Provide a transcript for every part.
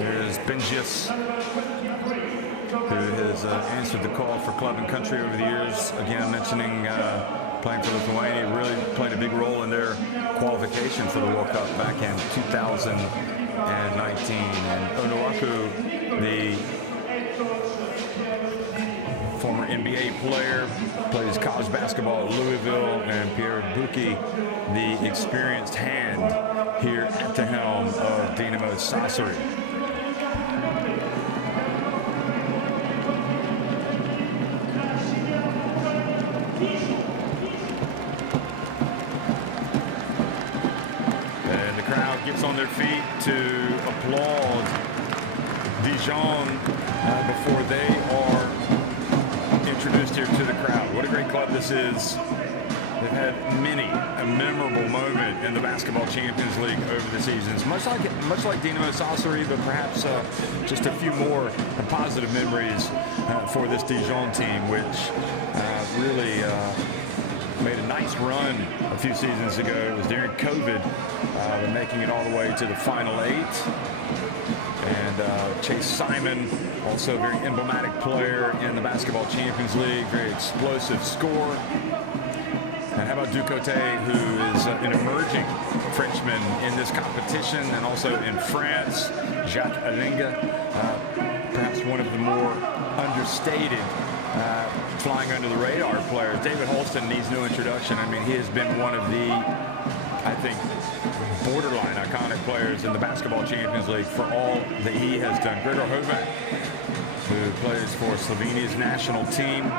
There's Benjius, who has answered the call for club and country over the years. Again, mentioning playing for Lithuania, really played a big role in their qualification for the World Cup back in 2019. And Onuaku, the former NBA player, plays college basketball at Louisville, and Pierre Buki, the experienced hand here at the helm of Dinamo Sassari. And the crowd gets on their feet to applaud Dijon before they are introduced here to the crowd. What a great club this is. They've had many a memorable moment in the Basketball Champions League over the seasons, much like Dinamo Sassari, but perhaps just a few more positive memories for this Dijon team, which really made a nice run a few seasons ago. It was during COVID, but making it all the way to the Final 8. And Chase Simon, also a very emblematic player in the Basketball Champions League, very explosive scorer. And how about Ducote, who is an emerging Frenchman in this competition, and also in France. Jacques Alinga, perhaps one of the more understated, flying under the radar players. David Holston needs no introduction. I mean, he has been one of the, I think, borderline iconic players in the Basketball Champions League for all that he has done. Gregor Hovak, who plays for Slovenia's national team.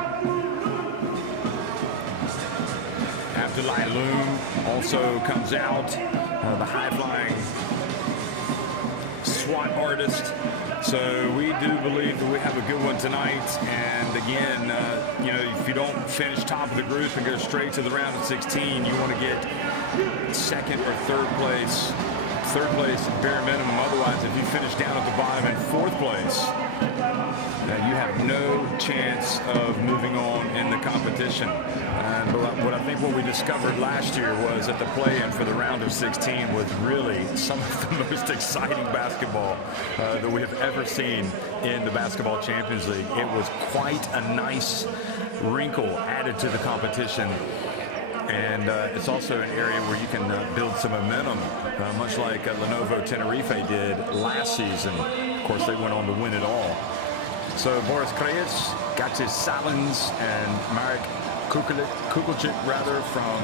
Abdoulaye Loum also comes out, the high-flying SWAT artist. So we do believe that we have a good one tonight. And again, you know, if you don't finish top of the group and go straight to the round of 16, you want to get second or third place. Third place bare minimum. Otherwise, if you finish down at the bottom in fourth place, you have no chance of moving on in the competition. But what I think what we discovered last year was that the play-in for the round of 16 was really some of the most exciting basketball that we have ever seen in the Basketball Champions League. It was quite a nice wrinkle added to the competition. And it's also an area where you can build some momentum, much like Lenovo Tenerife did last season. Of course, they went on to win it all. So Boris Krejci, Gatis Salins, and Marek Kukulčić, rather, from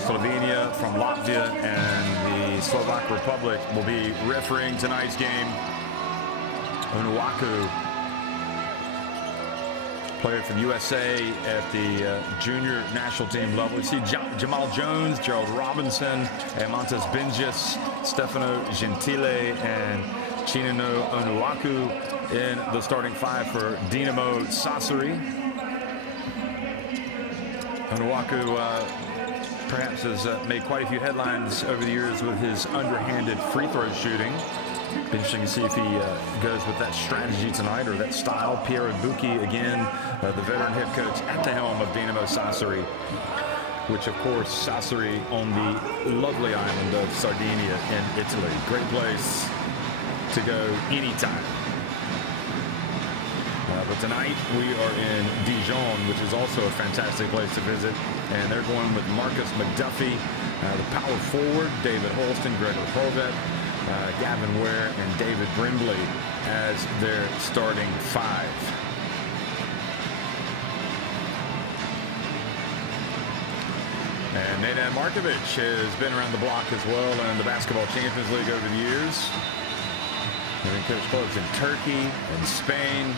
Slovenia, from Latvia, and the Slovak Republic will be refereeing tonight's game. Onuaku, player for the USA at the junior national team level. You see Jamal Jones, Gerald Robinson, and Montes Benjius, Stefano Gentile, and Chinano Onuaku in the starting five for Dinamo Sassari. Onuaku perhaps has made quite a few headlines over the years with his underhanded free throw shooting. Be interesting to see if he goes with that strategy tonight, or that style. Pierre Buki, again, the veteran head coach at the helm of Dinamo Sassari, which, of course, Sassari on the lovely island of Sardinia in Italy. Great place to go anytime. But tonight we are in Dijon, which is also a fantastic place to visit. And they're going with Marcus McDuffie, the power forward, David Holston, Gregor Hovak, Gavin Ware, and David Brimbley as their starting five. And Nenad Markovic has been around the block as well in the Basketball Champions League over the years. Having coached clubs in Turkey and Spain,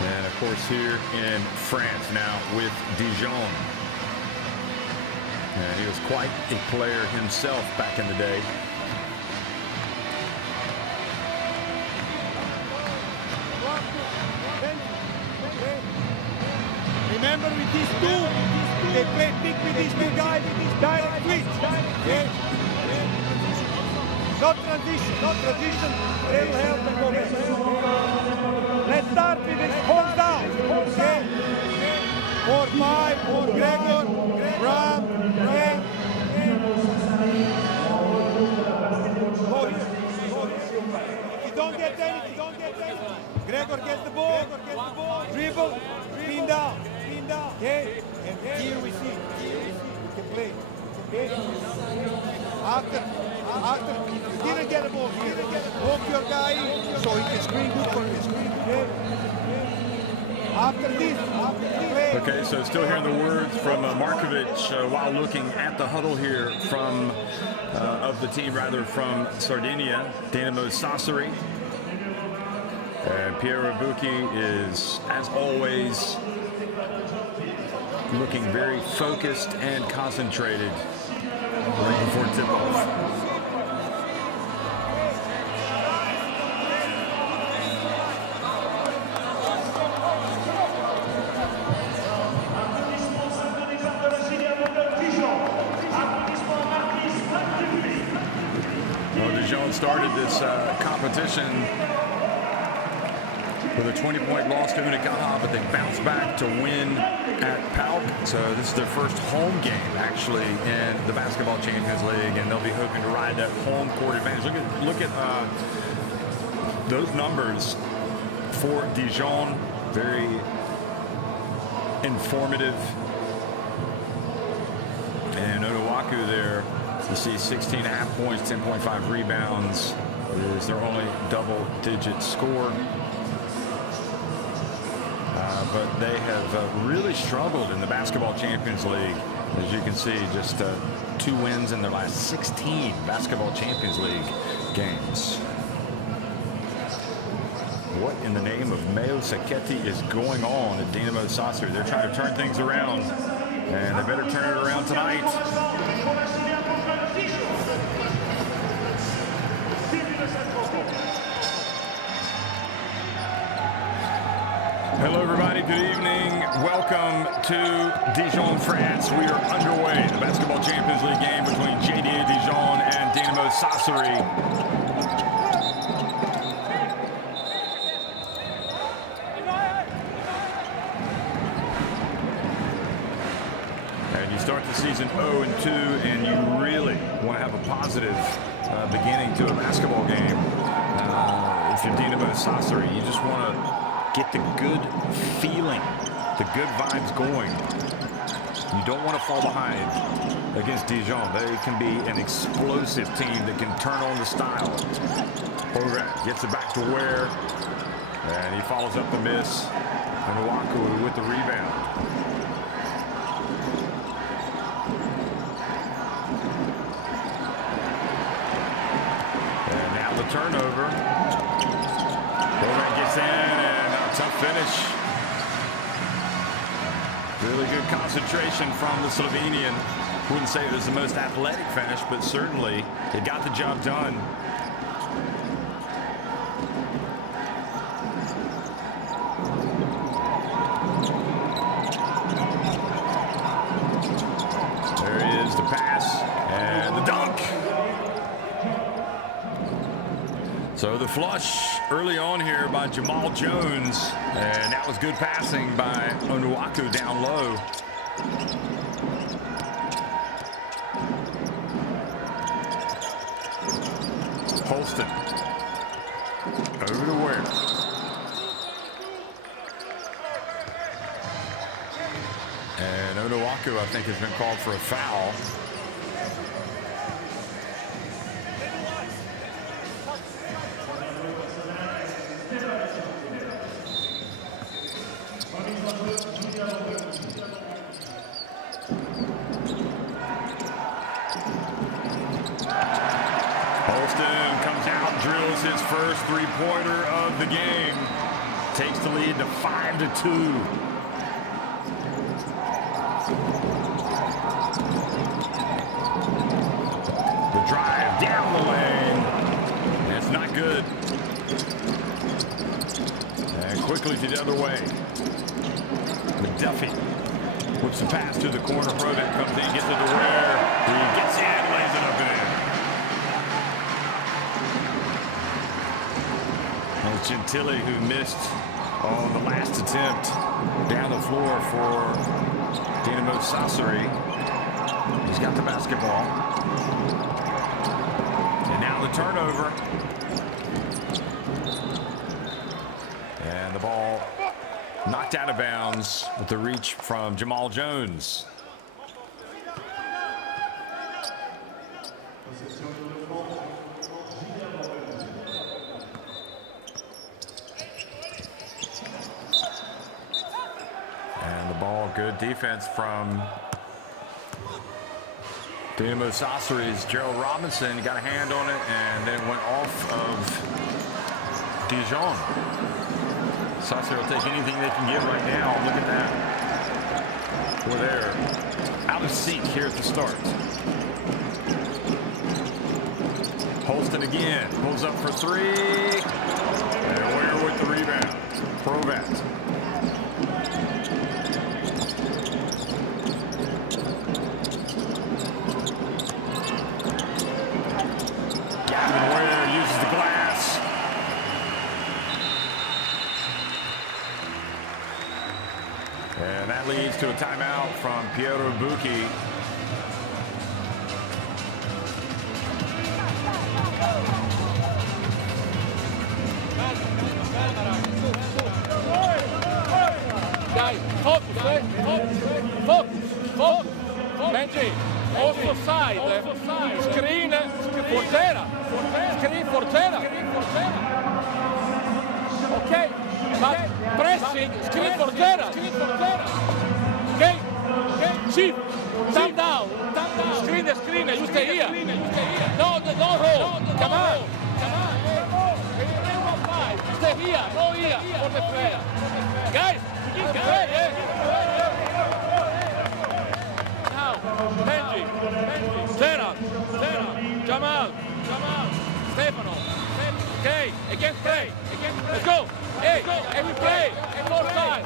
and of course here in France now with Dijon. And he was quite a player himself back in the day. Remember with these two, they play big with these two guys, direct switch. Okay? Not transition, they will help the moment. Let's start with it, hold down. Okay? 4-5, Gregor, Ram, okay? Go here. If you don't get anything. Gregor gets the ball. Dribble. Spin down. Okay? And here we see. We can play. Okay? After you didn't get the ball here, walk your guy in so he can screen good for his screen. Okay? After this, play. Okay, so still hearing the words from Markovic while looking at the huddle here from of the team, rather, from Sardinia, Dinamo Sassari. And Piero Bucchi is, as always, looking very focused and concentrated right before tip-off. Dijon started this competition with a 20-point loss to Unicaja, but they bounced back to win at Pauk. So this is their first home game, actually, in the Basketball Champions League, and they'll be hoping to ride that home court advantage. Look at those numbers for Dijon. Very informative. And Onuaku there. You see 16.5 points, 10.5 rebounds. It is their only double-digit score. But they have really struggled in the Basketball Champions League. As you can see, just 2 wins in their last 16 Basketball Champions League games. What in the name of Mayo Sacchetti is going on at Dinamo Sassari? They're trying to turn things around, and they better turn it around tonight. Hello, everybody. Good evening. Welcome to Dijon, France. We are underway. The Basketball Champions League game between JDA Dijon and Dinamo Sassari. And you start the season 0-2, and you really want to have a positive beginning to a basketball game. If you're Dinamo Sassari, you just want to get the good feeling, the good vibes going. You don't want to fall behind against Dijon. They can be an explosive team that can turn on the style. Borat gets it back to Ware, and he follows up the miss. And Onuaku with the rebound. And now the turnover. Borat gets in. Tough finish. Really good concentration from the Slovenian. Wouldn't say it was the most athletic finish, but certainly it got the job done. There he is, the pass and the dunk. So the flush early on here by Jamal Jones, and that was good passing by Onuaku down low. Holston over to Ware. And Onuaku, I think, has been called for a foul. Drills his first three-pointer of the game. Takes the lead to 5-2. The drive down the lane. It's not good. And quickly to the other way. McDuffie whips the pass to the corner. Provic comes in, gets it to Ware. He gets in, lays it up and in. Gentili, who missed on the last attempt down the floor for Dinamo Sassari. He's got the basketball. And now the turnover. the ball knocked out of bounds with the reach from Jamal Jones. And the ball, good defense from Dinamo Sassari's Gerald Robinson. Got a hand on it and then went off of Dijon. Sassari will take anything they can get right now. Look at that. We're there. Out of sync here at the start. Holston again. Pulls up for three. And Ware with the rebound. Provat. Gavin Ware uses the glass. And that leads to a timeout from Piero Bucchi. Focus. Benji, also side. Screen, Fortera. Screen, Fortera. Okay, but pressing, screen, Fortera. Okay, Chief, tap down. Screen, you stay here. No roll. Come on. Stay here, no here for the player. Guys, play, Now, Benji, Zera, Jamal, Stefano. Okay, again play. Let's go. Hey, and we play. Four side.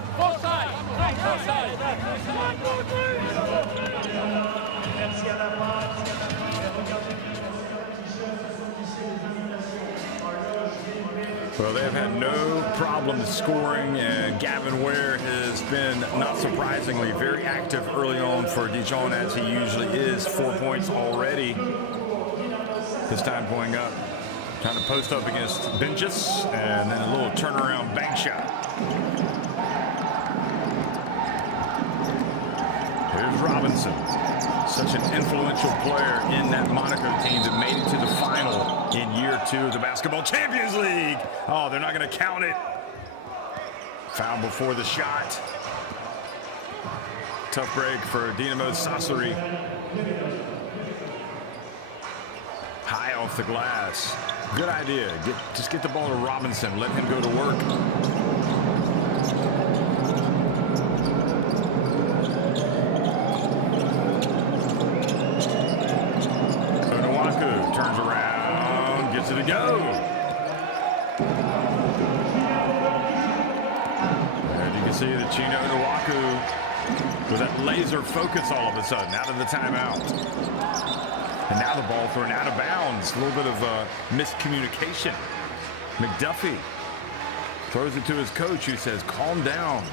Well, they've had no problem scoring, and Gavin Ware has been, not surprisingly, very active early on for Dijon, as he usually is. 4 points already. This time going up, trying to post up against Benjis, and then a little turnaround bank shot. Here's Robinson. Such an influential player in that Monaco team that made it to the final in year 2 of the Basketball Champions League. Oh, they're not going to count it. Foul before the shot. Tough break for Dinamo Sassari. High off the glass. Good idea. Just get the ball to Robinson. Let him go to work. Turns around, gets it to go. And you can see that Chino Nwaku with that laser focus all of a sudden out of the timeout. And now the ball thrown out of bounds. A little bit of miscommunication. McDuffie throws it to his coach, who says, calm down.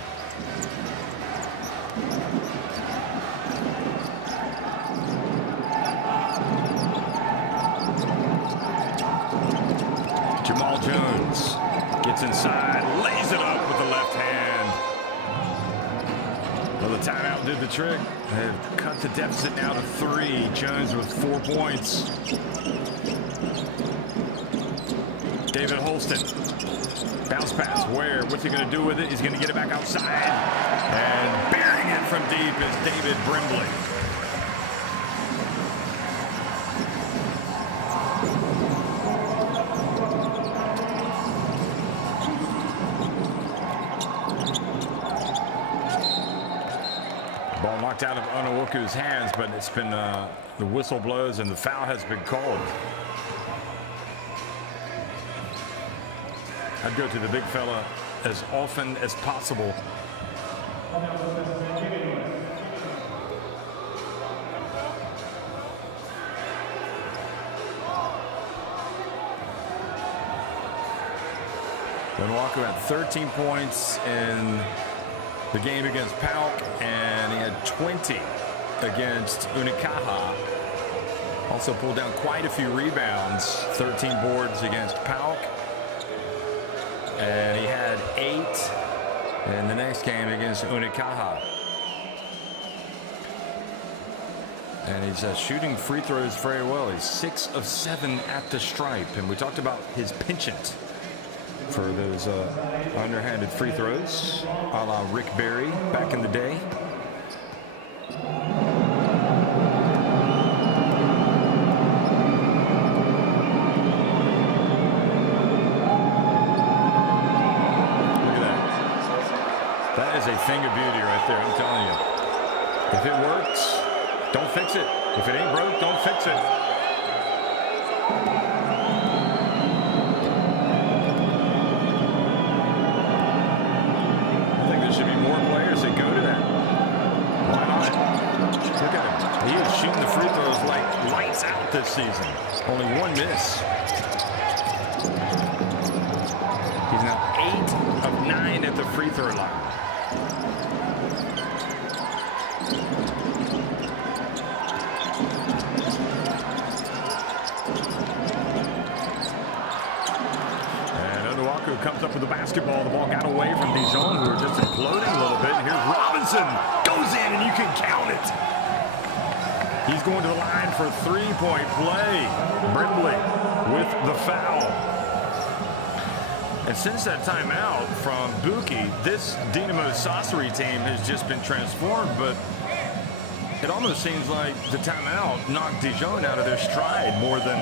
Jamal Jones gets inside, lays it up with the left hand. Well, the timeout did the trick. They've cut the deficit now to 3. Jones with 4 points. David Holston. Bounce pass. Ware, what's he going to do with it? He's going to get it back outside. And bearing it from deep is David Brimbley. Ball knocked out of Onowoku's hands, but it's been the whistle blows and the foul has been called. I'd go to the big fella as often as possible. Nwaku had 13 points in the game against PAOK, and he had 20 against Unicaja. Also pulled down quite a few rebounds, 13 boards against PAOK, And he had 8 in the next game against Unicaja. And he's shooting free throws very well. He's 6 of 7 at the stripe. And we talked about his penchant for those underhanded free throws, a la Rick Barry back in the day. Look at that. That is a thing of beauty right there, I'm telling you. If it works, don't fix it. If it ain't broke, don't fix it. I think there should be more players that go to that. Why not? Look at him. He is shooting the free throws like lights out this season. Only 1 miss. He's now 8 of 9 at the free throw line. Comes up with the basketball. The ball got away from Dijon, who are just imploding a little bit. And here's Robinson. Goes in, and you can count it. He's going to the line for a 3-point play. Brindley with the foul. And since that timeout from Buki, this Dinamo Sassari team has just been transformed. But it almost seems like the timeout knocked Dijon out of their stride more than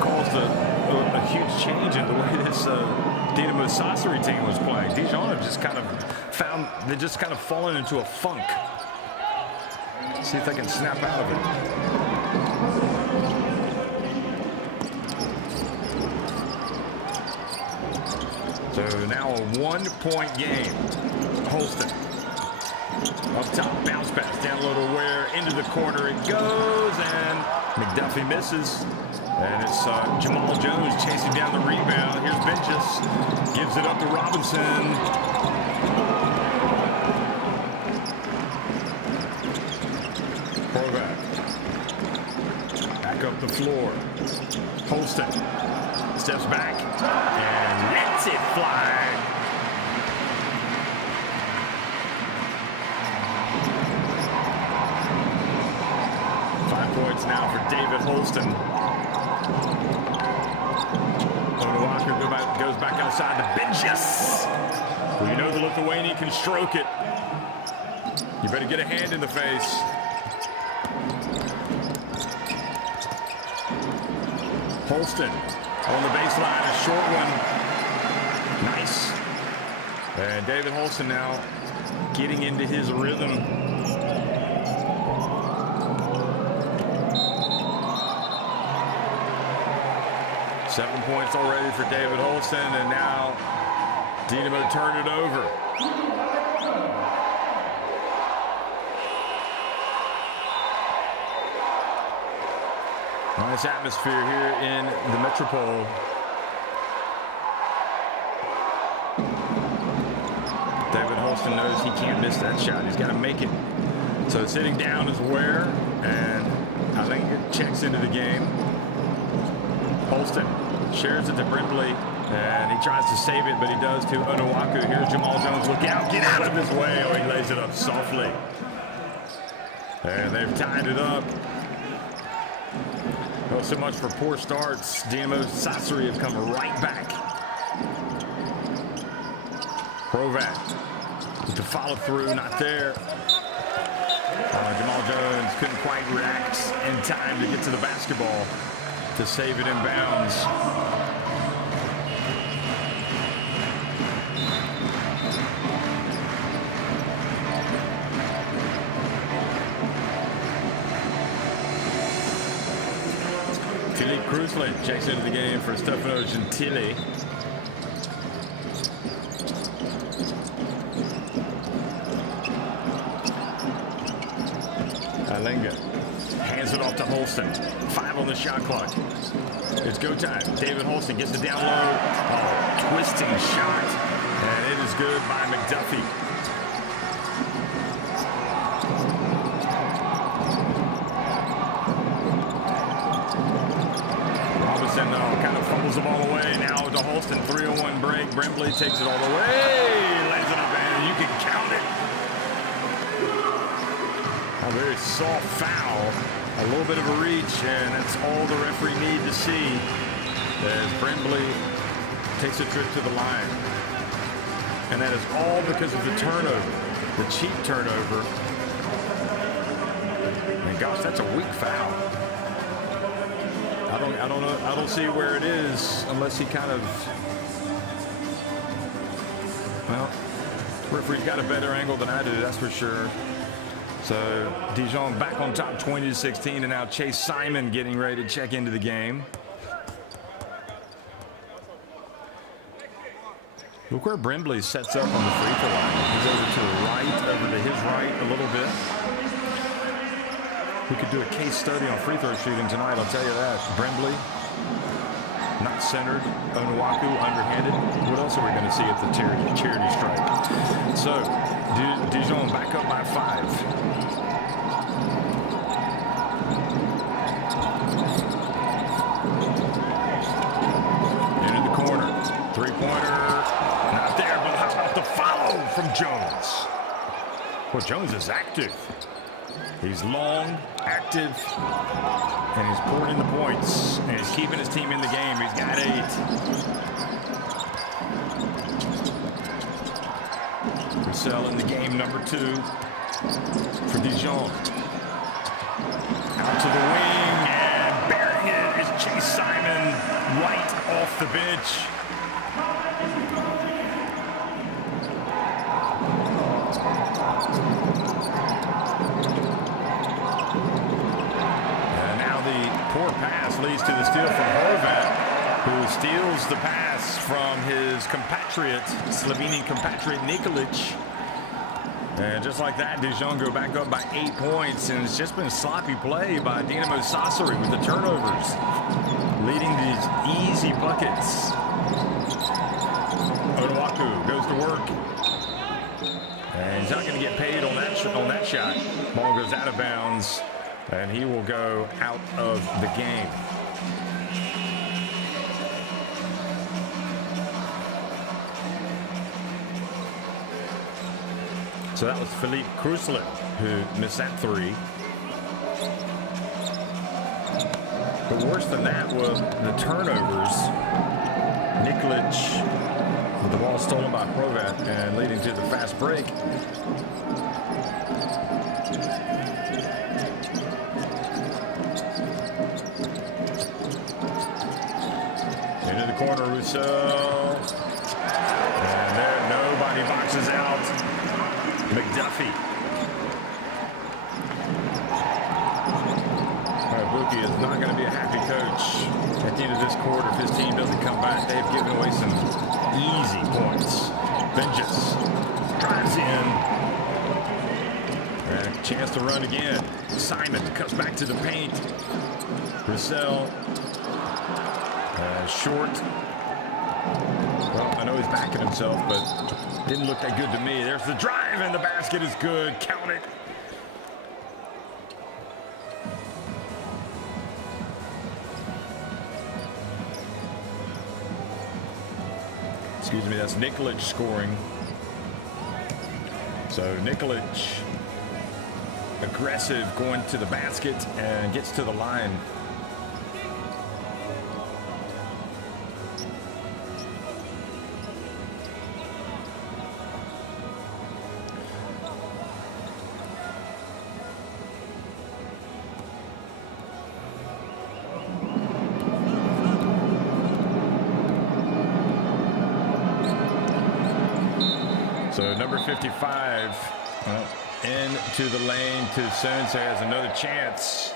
caused a huge change in the way this Dinamo Sassari team was playing. Dijon have just kind of they've just kind of fallen into a funk. See if they can snap out of it. So now a 1-point game. Holston up top, bounce pass, down low to Ware, into the corner it goes, and McDuffie misses. And it's Jamal Jones chasing down the rebound. Here's Benches. Gives it up to Robinson. Horvath. Back up the floor. Holston. Steps back. And lets it fly. Points now for David Holston. Onuaku goes back outside to Benches. Well, you know the Lithuanian can stroke it. You better get a hand in the face. Holston on the baseline, a short one. Nice. And David Holston now getting into his rhythm. Seven points already for David Holston, and now Dinamo turn it over. Nice atmosphere here in the Metropole. David Holston knows he can't miss that shot. He's got to make it. So sitting down is Ware, and I think it checks into the game. Holston shares it to Brindley, and he tries to save it, but he does to Onuaku. Here's Jamal Jones. Look out. Get out of his way. Oh, he lays it up softly. And they've tied it up. Well, so much for poor starts. Dinamo Sassari have come right back. Horvath with the follow through, not there. Jamal Jones couldn't quite react in time to get to the basketball to save it in bounds. Philippe Cruzlet checks into the game for Stefano Gentili. Alenga hands it off to Holston. 5 on the shot clock. It's go time. David Holston gets it down low. Oh, twisting shot. And it is good by McDuffie. Holston kind of fumbles the ball away. Now to Holston, 3-on-1 break. Brimley takes it all the way. Lays it up, and you can count it. A very soft foul. A little bit of a reach, and that's all the referee needs to see as Brimley takes a trip to the line. And that is all because of the turnover, the cheap turnover. And gosh, that's a weak foul. I don't know. I don't see where it is unless he kind of, well, referee's got a better angle than I do, that's for sure. So Dijon back on top 20-16, and now Chase Simon getting ready to check into the game. Look where Brimley sets up on the free throw line. He's over to the right, over to his right a little bit. We could do a case study on free throw shooting tonight, I'll tell you that. Brimley, not centered. Onuaku, underhanded. What else are we going to see at the charity stripe? So, Dijon back up by 5. Into the corner. Three-pointer. Not there, but how about the follow from Jones? Well, Jones is active. He's long, active, and he's pouring in the points, and he's keeping his team in the game. He's got 8. Roussel in the game, number 2 for Dijon. Out to the wing, and burying it is Chase Simon right off the bench. Poor pass leads to the steal from Horvat, who steals the pass from his compatriot, Slovenian compatriot Nikolic. And just like that, Dijon go back up by 8 points, and it's just been sloppy play by Dinamo Sassari with the turnovers, leading these easy buckets. Onuaku goes to work, and he's not going to get paid on that shot. Ball goes out of bounds, and he will go out of the game. So that was Philippe Kruslet who missed that 3. But worse than that was the turnovers. Nikolic with the ball stolen by Horvat and leading to the fast break. Into the corner, Roussel. And there, nobody boxes out McDuffie. Buki is not going to be a happy coach at the end of this quarter if his team doesn't come back. They've given away some easy points. Vengeance drives in. And a chance to run again. Simon cuts back to the paint. Roussel. Short. Well, I know he's backing himself, but didn't look that good to me. There's the drive, and the basket is good. Count it. Excuse me, that's Nikolic scoring. So Nikolic, aggressive, going to the basket and gets to the line. So number 55 into the lane to Sense has another chance.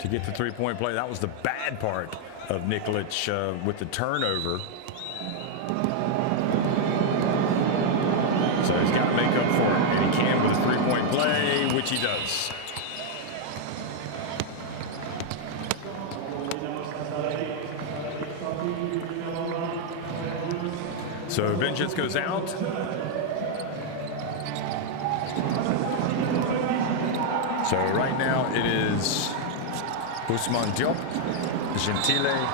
To get the three-point play. That was the bad part of Nikolic with the turnover. So he's got to make up for it, and he can with a three-point play, which he does. So Vengeance goes out. So right now it is Ousmane Diop, Gentile,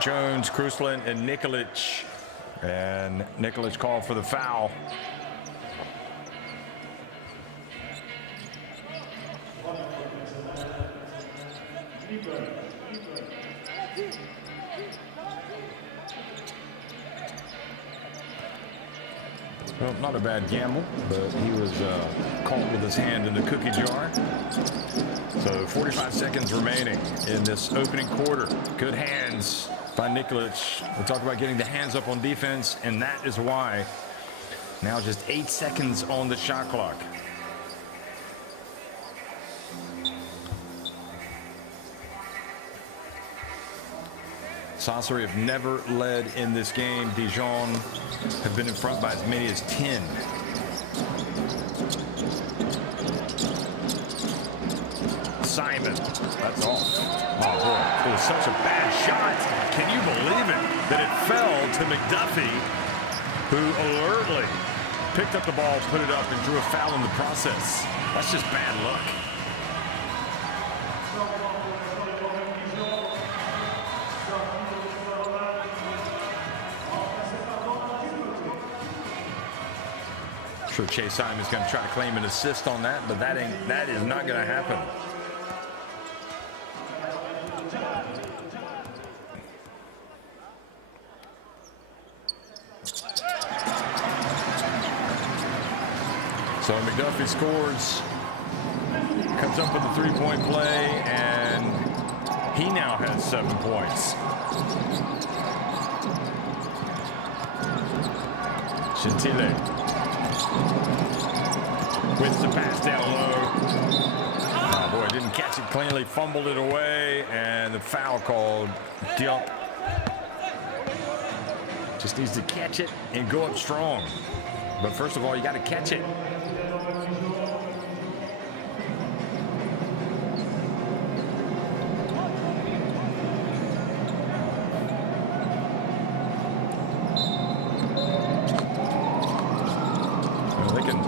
Jones, Kruslan, and Nikolic. And Nikolic called for the foul. Well, not a bad gamble, but he was caught with his hand in the cookie jar. So 45 seconds remaining in this opening quarter. Good hands by Nikolic. We talk about getting the hands up on defense, and that is why. Now just 8 seconds on the shot clock. Sassari have never led in this game. Dijon have been in front by as many as 10. Simon, that's off. Oh boy, it was such a bad shot. Can you believe it that it fell to McDuffie, who alertly picked up the ball, put it up, and drew a foul in the process. That's just bad luck. I'm sure Chase Simon's going to try to claim an assist on that, but that is not going to happen. So McDuffie scores, comes up with a three-point play, and he now has 7 points. Gentile wins the pass down low. Oh boy, didn't catch it cleanly, fumbled it away, and the foul called. Diop just needs to catch it and go up strong. But first of all, you got to catch it.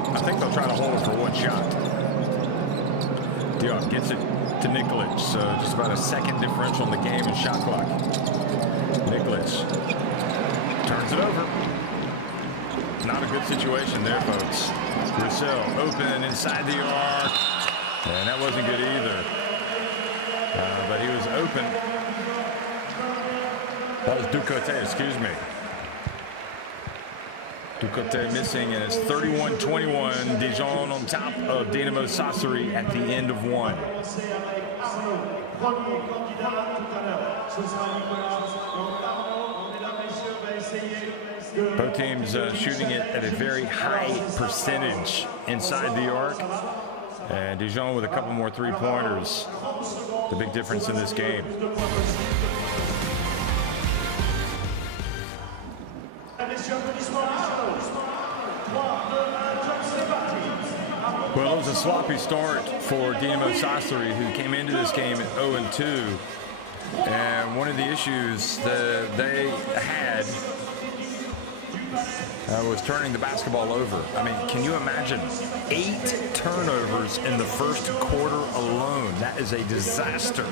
I think they'll try to hold it for one shot. Diop gets it to Nikolic, so just about a second differential in the game in shot clock. Nikolic turns it over. Not a good situation there, folks. Roussel open inside the arc, and that wasn't good either. But he was open. That was Ducote, excuse me. Ducote missing, and it's 31-21. Dijon on top of Dinamo Sassari at the end of one. Both teams shooting it at a very high percentage inside the arc. And Dijon with a couple more three-pointers. The big difference in this game. Well, it was a sloppy start for Dinamo Sassari, who came into this game at 0-2. And one of the issues that they had was turning the basketball over. I mean, can you imagine 8 turnovers in the first quarter alone? That is a disaster.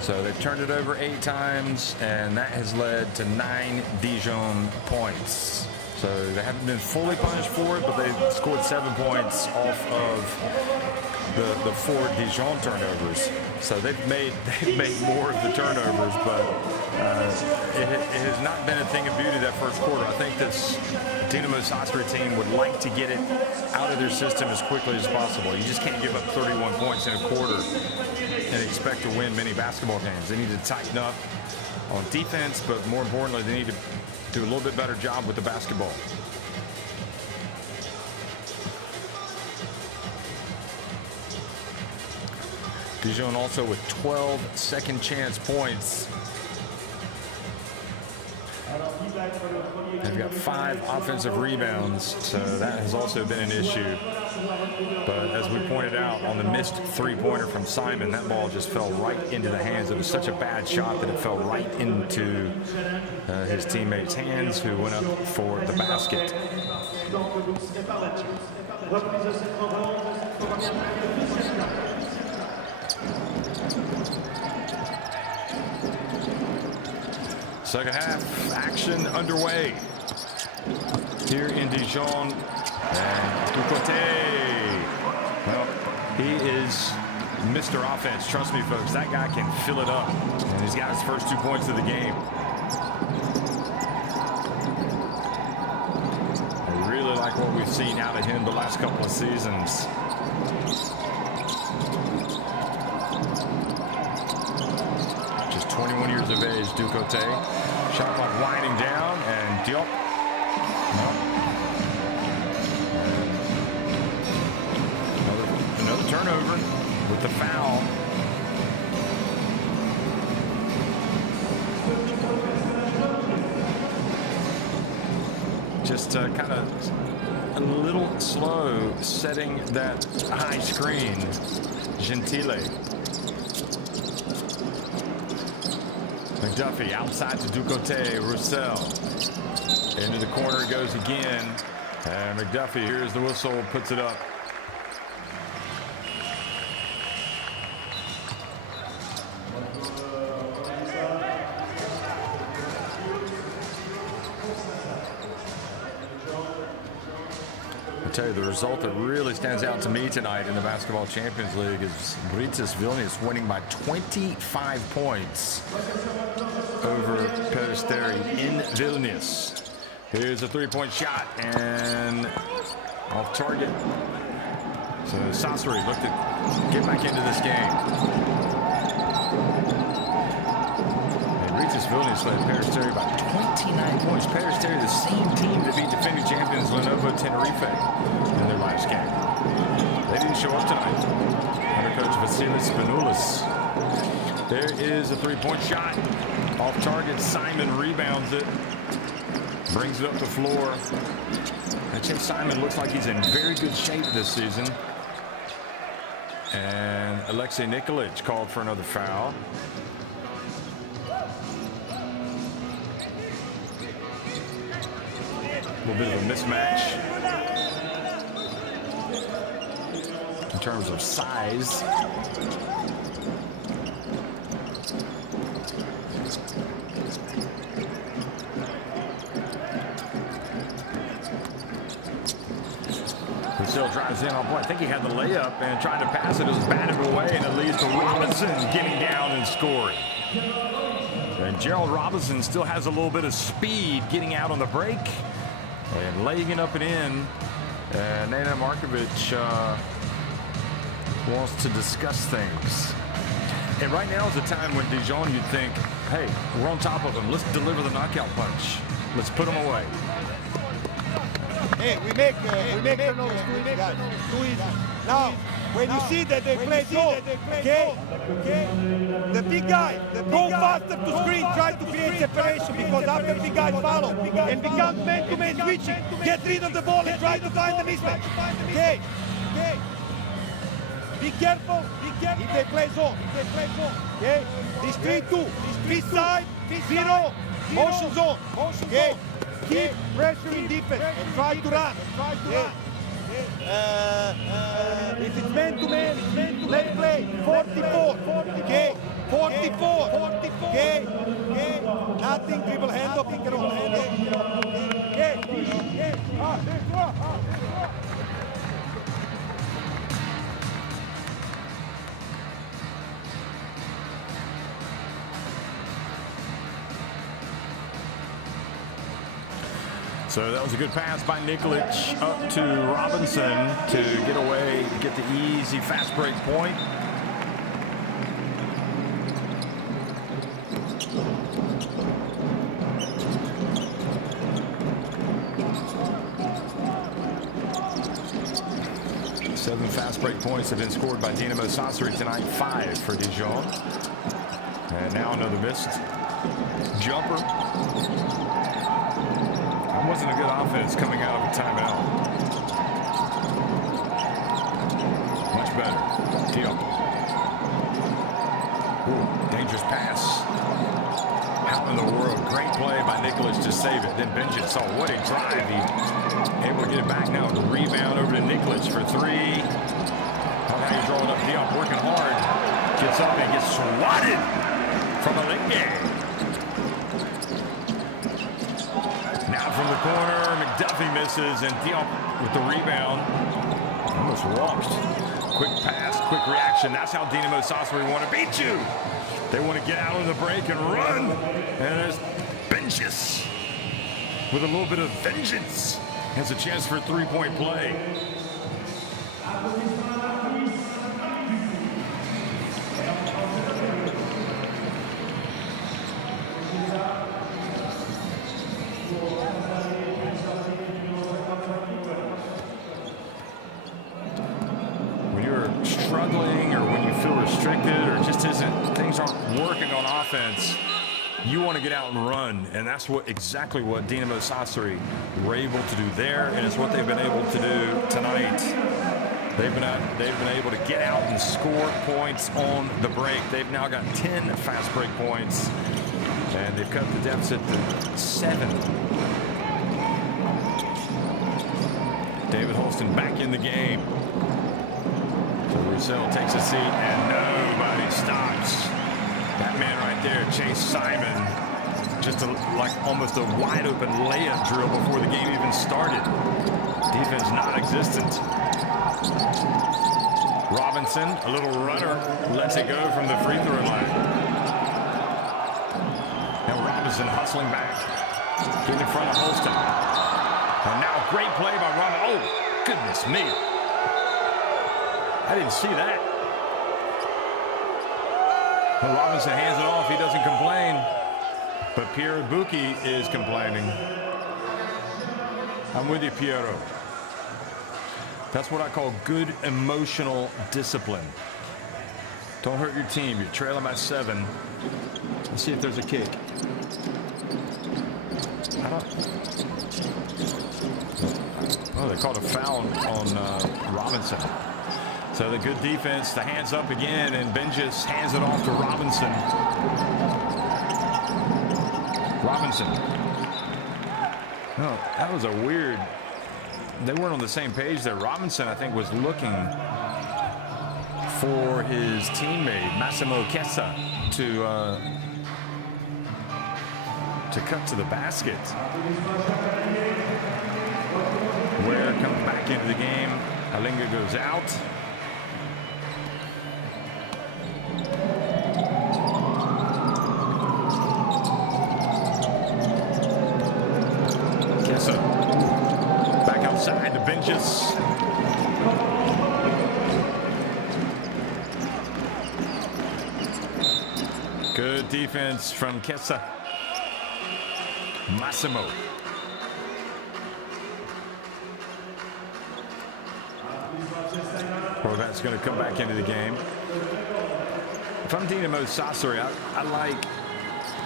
So they've turned it over 8 times, and that has led to 9 Dijon points. So they haven't been fully punished for it, but they scored 7 points off of the 4 Dijon turnovers. So they've made more of the turnovers, but it has not been a thing of beauty that first quarter. I think this Dinamo Sassari team would like to get it out of their system as quickly as possible. You just can't give up 31 points in a quarter and expect to win many basketball games. They need to tighten up on defense, but more importantly, they need to do a little bit better job with the basketball. Dijon also with 12 second chance points. They've got 5 offensive rebounds, so that has also been an issue. But as we pointed out, on the missed three-pointer from Simon, that ball just fell right into the hands. It was such a bad shot that it fell right into his teammate's hands, who went up for the basket. Second half action underway here in Dijon. And Ducote, well, he is Mr. Offense. Trust me, folks, that guy can fill it up. And he's got his first 2 points of the game. I really like what we've seen out of him the last couple of seasons. Just 21 years of age, Ducote. Shot clock winding down, and Diop. Another turnover with the foul. Just kind of a little slow setting that high screen. Gentile. McDuffie outside to Ducote. Roussel. Into the corner it goes again. And McDuffie, here's the whistle, puts it up. I'll tell you, the result that really stands out to me tonight in the Basketball Champions League is Rytas Vilnius winning by 25 points over Peristeri in Vilnius. Here's a three-point shot and off target. So Sassari looked to get back into this game. And Rytas Vilnius led Peristeri by 29 points. Peristeri, the same team that beat defending champions Lenovo Tenerife in their last game. They didn't show up tonight under coach Vasilis Spanoulis. There is a three-point shot. Off target, Simon rebounds it. Brings it up the floor. And Chase Simon looks like he's in very good shape this season. And Alexei Nikolic called for another foul. A little bit of a mismatch in terms of size. Still drives in on point. I think he had the layup and trying to pass it. It was batted away, and it leads to Robinson getting down and scoring. And Gerald Robinson still has a little bit of speed getting out on the break and laying it up and in. Nana Markovic wants to discuss things. And right now is a time when Dijon, you'd think, hey, we're on top of them. Let's deliver the knockout punch. Let's put them away. Hey, we make turnovers too easy, guys. Too easy. Now, when you see that they play slow, okay, the big guy, go faster to screen, try to create separation, because after big guys follow and become man-to-man switching, get rid of the ball and try to find the mismatch. Okay. Be careful if they play zone. Okay, this 3-2, this side, 0, motion zone. Okay. Keep pressuring defense and try to run. If it's man-to-man, let's play 44. Okay, 44. Okay, nothing dribble hand up, pick and roll. So that was a good pass by Nikolic up to Robinson to get away, get the easy fast break point. Seven fast break points have been scored by Dinamo Sassari tonight, 5 for Dijon. And now another missed jumper. Wasn't a good offense coming out of a timeout. Much better. Teal. Ooh, dangerous pass. How in the world? Great play by Nikolic. Nikolic to save it. Then Benjamin saw what a drive. He able to get it back now. The rebound over to Nikolic for three. Oh, now he's rolling up Diop, working hard. Gets up and gets swatted from Alinge. Now from the corner, McDuffie misses, and Diop with the rebound. Almost walked. Quick pass, quick reaction. That's how Dinamo Sassari want to beat you. They want to get out on the break and run. And there's Benjis with a little bit of vengeance. Has a chance for a three-point play. When you're struggling or when you feel restricted or just things aren't working on offense, you want to get out and run, and that's exactly what Dinamo Sassari were able to do there, and it's what they've been able to do tonight. They've been able to get out and score points on the break. They've now got 10 fast break points, and they've cut the deficit to 7. David Holston back in the game. So Roussel takes a seat, and nobody stops. That man right there, Chase Simon, just like almost a wide open layup drill before the game even started. Defense non-existent. Robinson, a little runner, lets it go from the free throw line. Now Robinson hustling back, getting in front of Holston. And now great play by Robinson. Oh, goodness me. I didn't see that. Well, Robinson hands it off. He doesn't complain. But Piero Bucchi is complaining. I'm with you, Piero. That's what I call good emotional discipline. Don't hurt your team. You're trailing by 7. Let's see if there's a kick. Oh, they called a foul on Robinson. So the good defense, the hands up again, and Benjis hands it off to Robinson. Oh, that was a weird. They weren't on the same page there. Robinson, I think, was looking for his teammate Massimo Chiesa to cut to the basket. Ware comes back into the game. Alinga goes out. Chiesa back outside the benches. Good defense from Chiesa. Massimo. Horvat's going to come back into the game. If I'm Dinamo Sassari, I like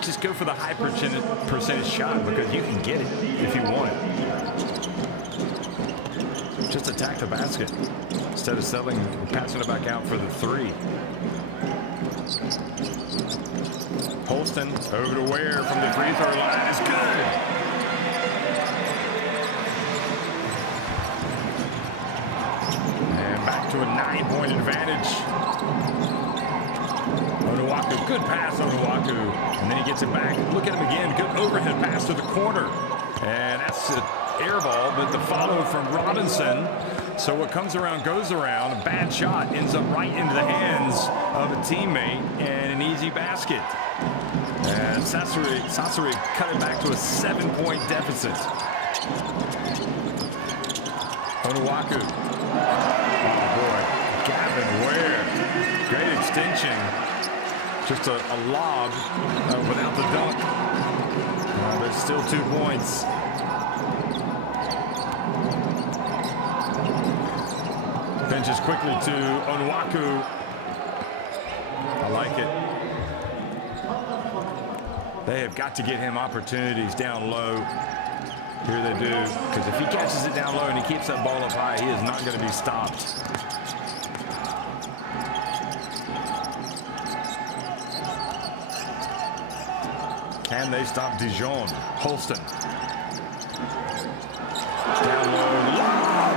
just go for the high percentage shot because you can get it if you want it. Just attack the basket instead of settling, passing it back out for the 3. Holston over to Ware from the free throw line is good. And back to a 9-point advantage. Onuaku, good pass, Onuaku. And then he gets it back. Look at him again. Good overhead pass to the corner. And that's an air ball, but the follow from Robinson. So what comes around goes around. A bad shot ends up right into the hands of a teammate and an easy basket. And Sassari cut it back to a 7-point deficit. Onuaku. Oh boy, Gavin Ware. Great extension. Just a lob without the dunk. There's still 2 points. Benches quickly to Onuaku. I like it. They have got to get him opportunities down low. Here they do. Because if he catches it down low and he keeps that ball up high, he is not going to be stopped. Can they stop Dijon? Holston. Down low. Lob!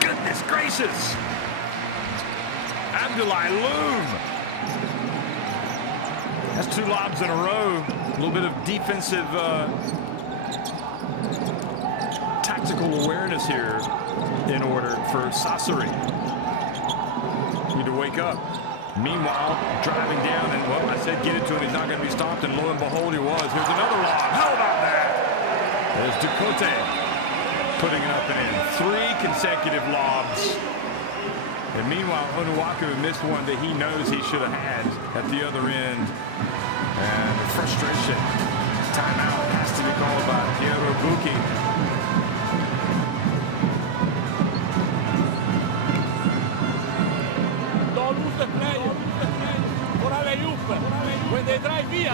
Goodness gracious! Abdoulaye Loom. That's 2 lobs in a row. A little bit of defensive tactical awareness here in order for Sassari. Need to wake up. Meanwhile, driving down, and well, I said get it to him. He's not going to be stopped, and lo and behold, he was. Here's another lob. How about that? There's Ducote putting it up and in. 3 consecutive lobs. And meanwhile, Onuaku missed one that he knows he should have had at the other end. And the frustration. Timeout has to be called by Piero Bucchi. When they drive via,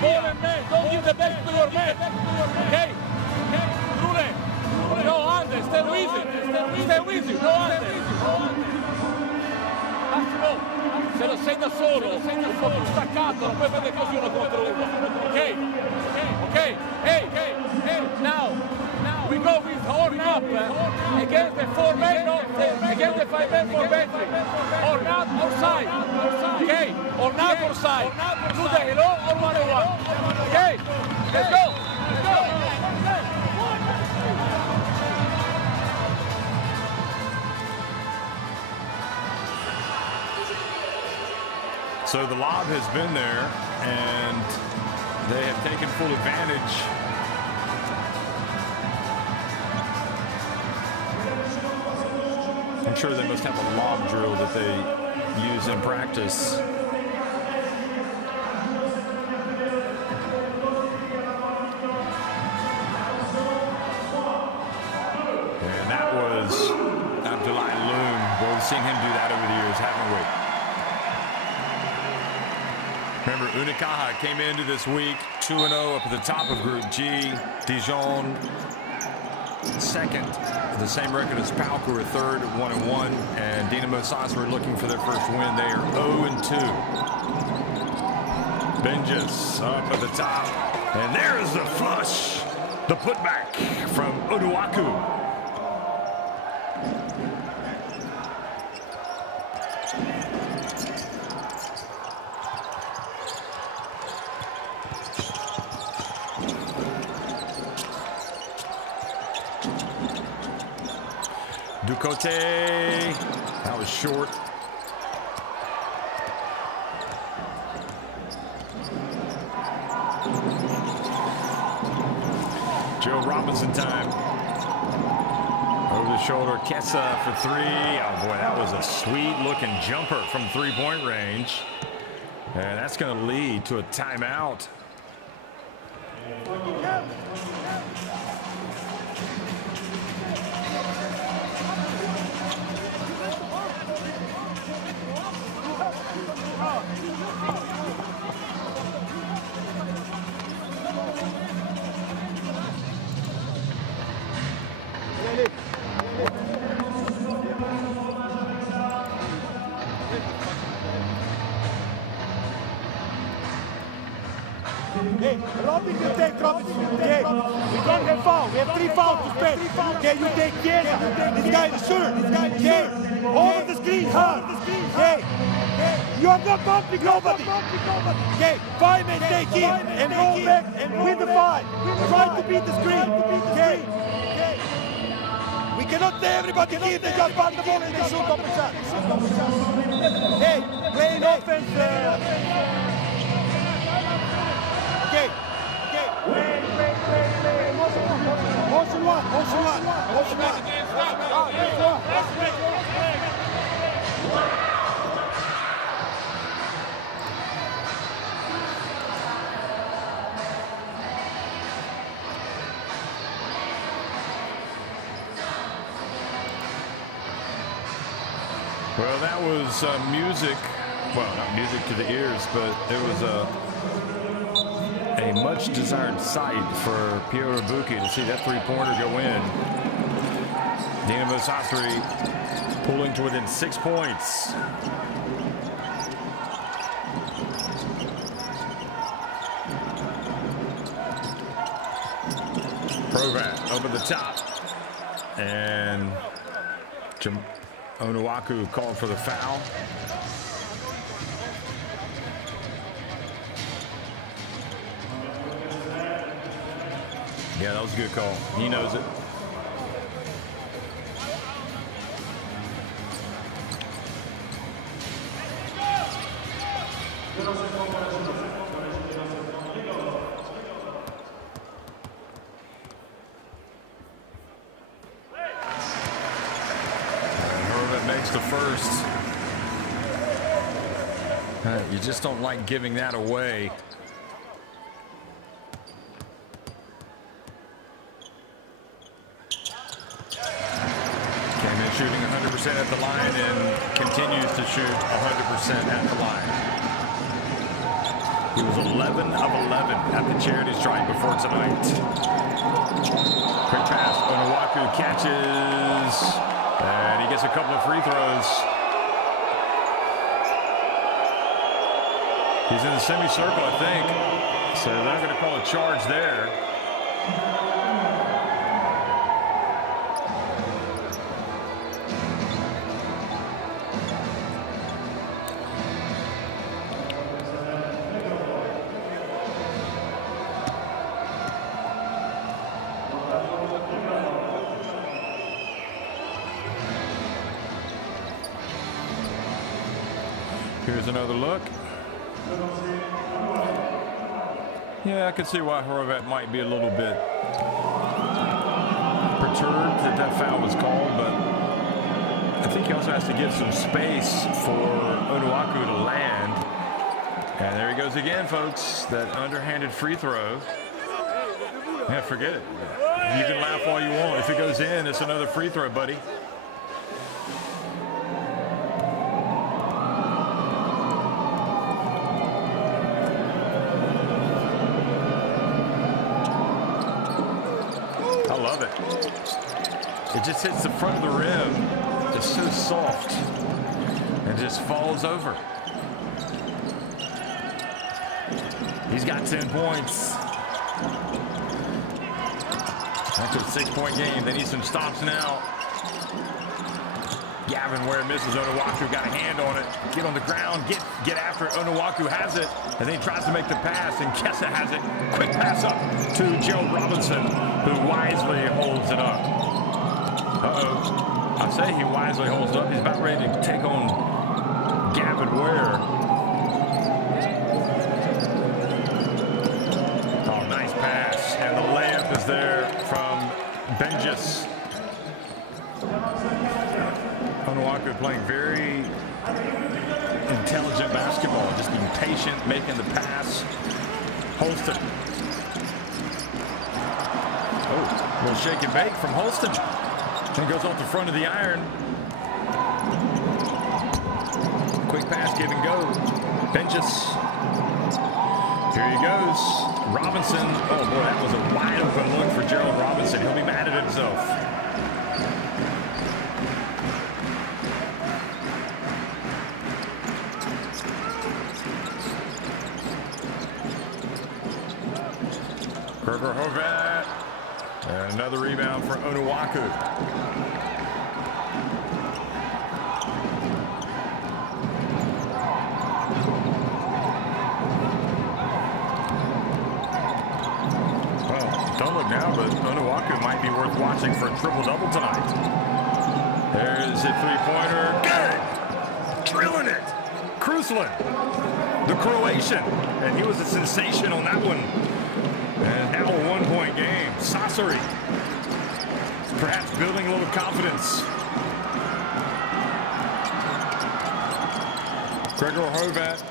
ball and man, don't give the best to your man. Okay? Rule. No under, stay with you. No under. Massimo, se lo sei da solo, un po' più staccato, non puoi prendere così 1 contro 1. Ok? Hey, now. We go with horn up against the 4 men, against the 5 men for battery. Horn up or side. Okay? Horn up or side. Do the hello or 1-on-1. Okay? Let's go. So the lob has been there, and they have taken full advantage. I'm sure they must have a lob drill that they use in practice. And that was Abdoulaye Loom. Well, we've seen him do that over the years, haven't we? Remember, Unicaja came into this week 2-0 up at the top of Group G. Dijon second, the same record as PAOK, who are third at 1-1, and Dinamo Sassari looking for their first win. They are 0-2. Benjes up at the top, and there's the flush, the putback from Onuaku. Ducote, that was short. Joe Robinson time. Over the shoulder, Kessa for 3. Oh boy, that was a sweet looking jumper from 3-point range. And that's going to lead to a timeout. Hey, Robin, you take Robin. Okay, we don't have foul. We have 3 fouls to spend. Okay, you take Chiesa. This guy is sure. Okay, over the screen hard. Okay, you are not bumping nobody. Okay, 5 men take him and roll back and win the 5. Try to beat the screen. Okay, we cannot let everybody here. They just pass the ball and they shoot up the shot. Hey, playing offense. Okay. Motion one. Well, that was music. Well, not music to the ears, but it was a much desired sight for Piero Bucchi to see that 3-pointer go in. Dinamo Sassari pulling to within 6 points. up at the top. And Onuaku called for the foul. Yeah, that was a good call. He knows it. Makes the first. You just don't like giving that away. Came in shooting 100% at the line and continues to shoot 100% at the line. He was 11 of 11 at the charity stripe before tonight. Quick pass. Onuaku catches. And he gets a couple of free throws. He's in the semicircle, I think. So they're not going to call a charge there. Here's another look. Yeah, I can see why Horvat might be a little bit perturbed that that foul was called, but I think he also has to give some space for Onuaku to land. And there he goes again, folks. That underhanded free throw. Yeah, forget it. You can laugh all you want. If it goes in, it's another free throw, buddy. It just hits the front of the rim. It's so soft. And just falls over. He's got 10 points. That's a 6-point game. They need some stops now. Gavin Ware misses. Onuaku got a hand on it. Get on the ground. Get after it. Onuaku has it. And then he tries to make the pass. And Kessa has it. Quick pass up to Gerald Robinson, who wisely holds it up. Uh-oh. I say he wisely holds it up. He's about ready to take on Gavin Ware. Oh, nice pass. And the layup is there from Benjis. Onuaku playing very intelligent basketball, just being patient, making the pass. Holston. Oh, a little shake and bake from Holston. And goes off the front of the iron. Quick pass, give and go. Benches. Here he goes. Robinson. Oh boy, that was a wide open look for Gerald Robinson. He'll be mad at himself. Gregor Horvat. And another rebound for Onuaku. Well, don't look now, but Onuaku might be worth watching for a triple-double tonight. There's a three-pointer. Good! Drilling it! Kruslan, the Croatian. And he was a sensation on that one. And now a one-point game. Sassari perhaps building a little confidence. Gregor Horvat,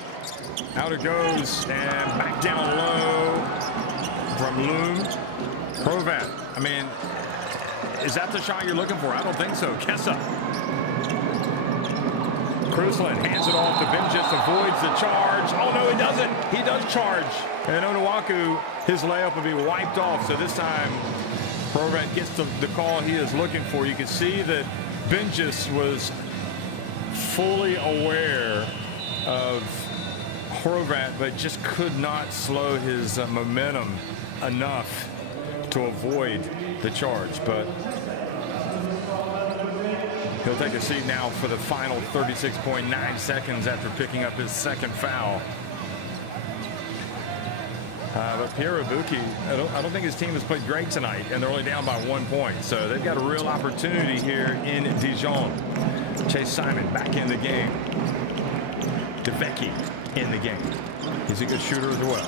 out it goes, and back down low from Loom. Horvat, I mean, is that the shot you're looking for? I don't think so. Kessa. Kruslan hands it off to Benjis, avoids the charge. Oh, no, he doesn't. He does charge. And Onuaku, his layup will be wiped off. So this time, Horvat gets the call he is looking for. You can see that Benjis was fully aware of Horvat, but just could not slow his momentum enough to avoid the charge, but he'll take a seat now for the final 36.9 seconds after picking up his second foul. But Pierre Abuki, I don't think his team has played great tonight, and they're only down by 1 point. So they've got a real opportunity here in Dijon. Chase Simon back in the game. DeVecchi in the game. He's a good shooter as well.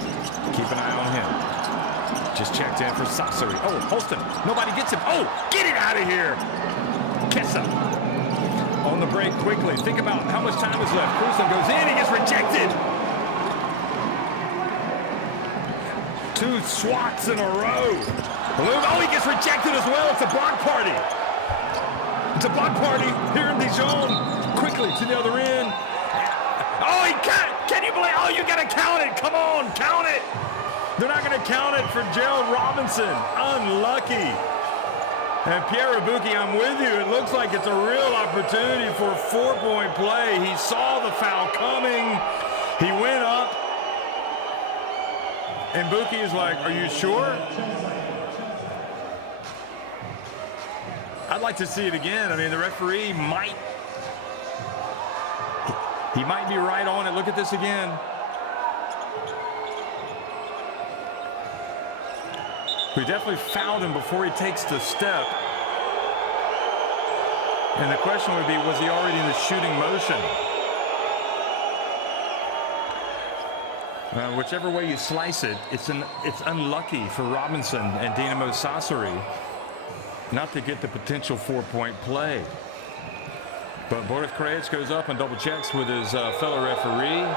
Keep an eye on him. Just checked in for Sassari. Oh, Holston. Nobody gets him. Oh, get it out of here. Kessa on the break quickly. Think about how much time is left. Cruzan goes in. He gets rejected. 2 swats in a row. Oh, he gets rejected as well. It's a block party. It's a block party here in Dijon. Quickly to the other end. Oh, he can't. Can you believe? Oh, you got to count it. Come on, count it. They're not going to count it for Gerald Robinson. Unlucky. And Pierre Abuki, I'm with you. It looks like it's a real opportunity for a 4-point play. He saw the foul coming. He went up. And Buki is like, are you sure? I'd like to see it again. I mean, the referee might. He might be right on it. Look at this again. We definitely fouled him before he takes the step. And the question would be, was he already in the shooting motion? Whichever way you slice it, it's unlucky for Robinson and Dinamo Sassari not to get the potential 4-point play. But Boris Krejci goes up and double checks with his fellow referee.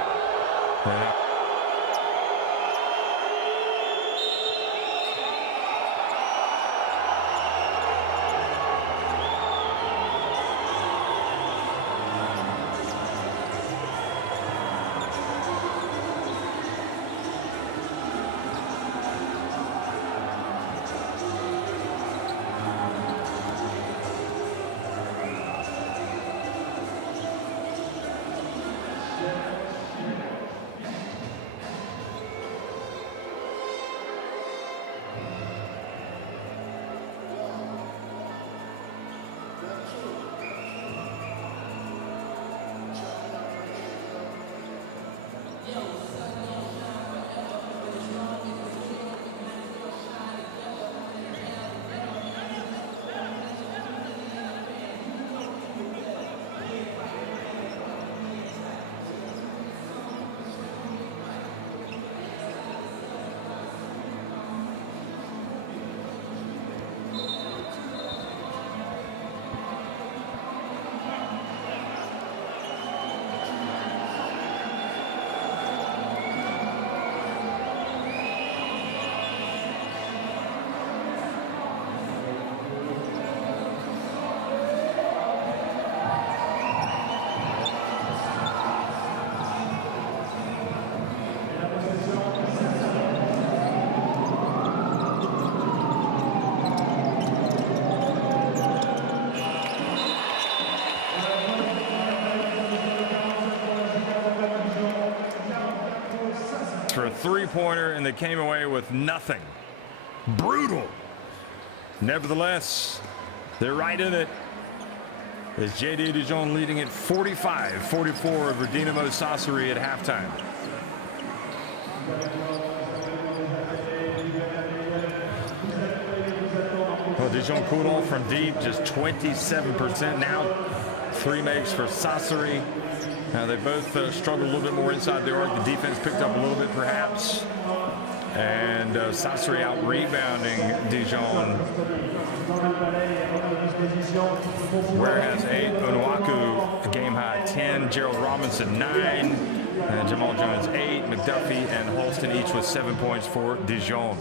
For a 3-pointer, and they came away with nothing. Brutal. Nevertheless, they're right in it. As JDA Dijon leading at 45-44 over Dinamo Sassari at halftime. Well, Dijon cooled off from deep, just 27% now. 3 makes for Sassari. Now they both struggled a little bit more inside the arc. The defense picked up a little bit perhaps. And Sassari out rebounding Dijon. Ware has 8, Onuaku a game high 10, Gerald Robinson 9, and Jamal Jones 8, McDuffie and Holston each with 7 points for Dijon.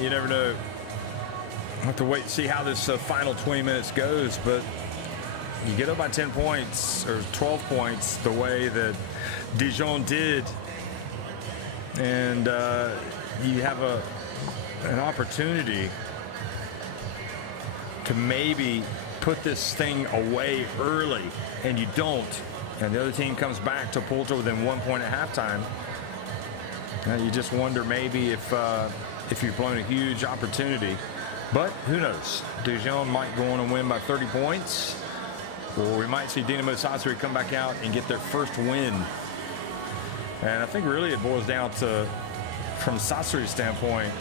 You never know. I'll have to wait and see how this final 20 minutes goes, but you get up by 10 points or 12 points the way that Dijon did, and you have an opportunity to maybe put this thing away early, and you don't, and the other team comes back to pull to within 1 point at halftime, you just wonder maybe if you've blown a huge opportunity. But who knows? Dijon might go on and win by 30 points, or we might see Dinamo Sassari come back out and get their first win. And I think really it boils down to, from Sassari's standpoint,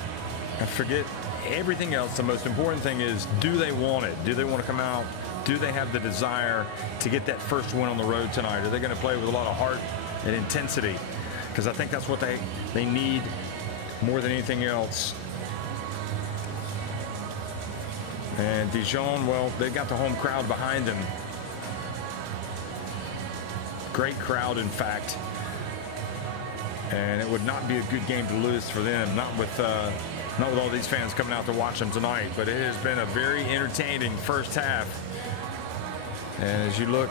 and forget everything else, the most important thing is, do they want it? Do they want to come out? Do they have the desire to get that first win on the road tonight? Are they going to play with a lot of heart and intensity? Because I think that's what they need more than anything else. And Dijon, well, they got the home crowd behind them. Great crowd, in fact. And it would not be a good game to lose for them, not with all these fans coming out to watch them tonight. But it has been a very entertaining first half. And as you look,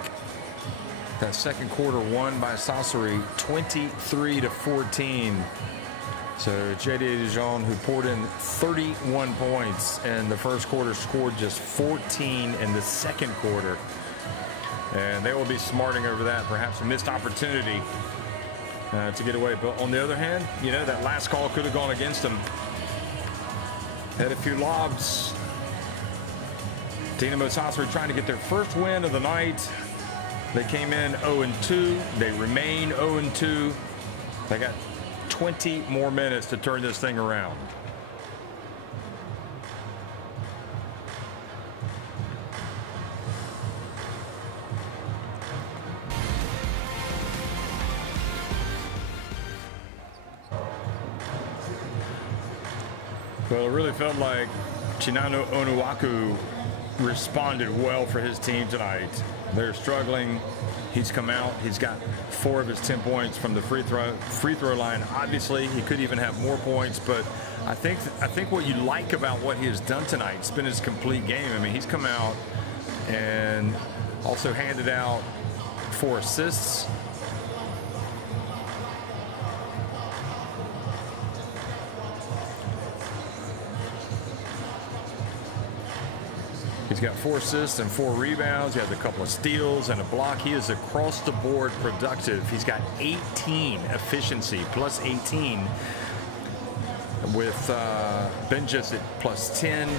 that second quarter won by Sassari 23-14. So JDA Dijon, who poured in 31 points in the first quarter, scored just 14 in the second quarter. And they will be smarting over that, perhaps a missed opportunity to get away. But on the other hand, you know, that last call could have gone against them. Had a few lobs. Dinamo Sassari trying to get their first win of the night. They came in 0-2. They remain 0-2. They got 20 more minutes to turn this thing around. Well, it really felt like Chinano Onuaku responded well for his team tonight. They're struggling. He's come out. He's got 4 of his 10 points from the free throw line. Obviously, he could even have more points, but I think what you like about what he has done tonight, it's been his complete game. I mean, he's come out and also handed out 4 assists. He's got 4 assists and 4 rebounds. He has a couple of steals and a block. He is across the board productive. He's got 18 efficiency, plus 18, with Benjis at plus 10.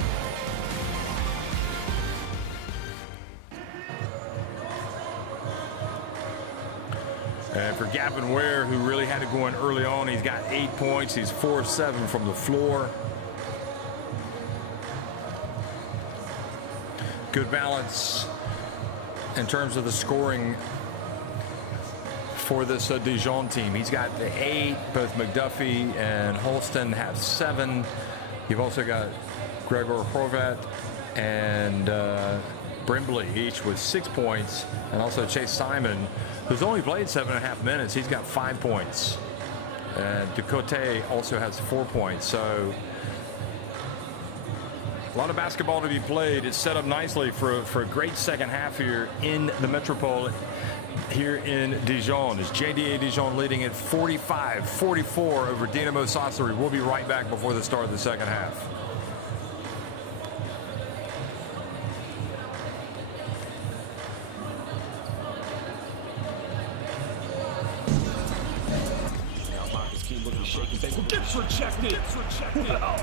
And for Gavin Ware, who really had to go in early on, he's got 8 points. He's 4 of 7 from the floor. Good balance in terms of the scoring for this Dijon team. He's got the 8. Both McDuffie and Holston have 7. You've also got Gregor Horvat and Brimbley, each with 6 points. And also Chase Simon, who's only played 7.5 minutes. He's got 5 points. And Ducote also has 4 points. So a lot of basketball to be played. It's set up nicely for a great second half here in the Metropole here in Dijon. It's JDA Dijon leading at 45-44 over Dinamo Sassari. We'll be right back before the start of the second half. Gets rejected. Wow.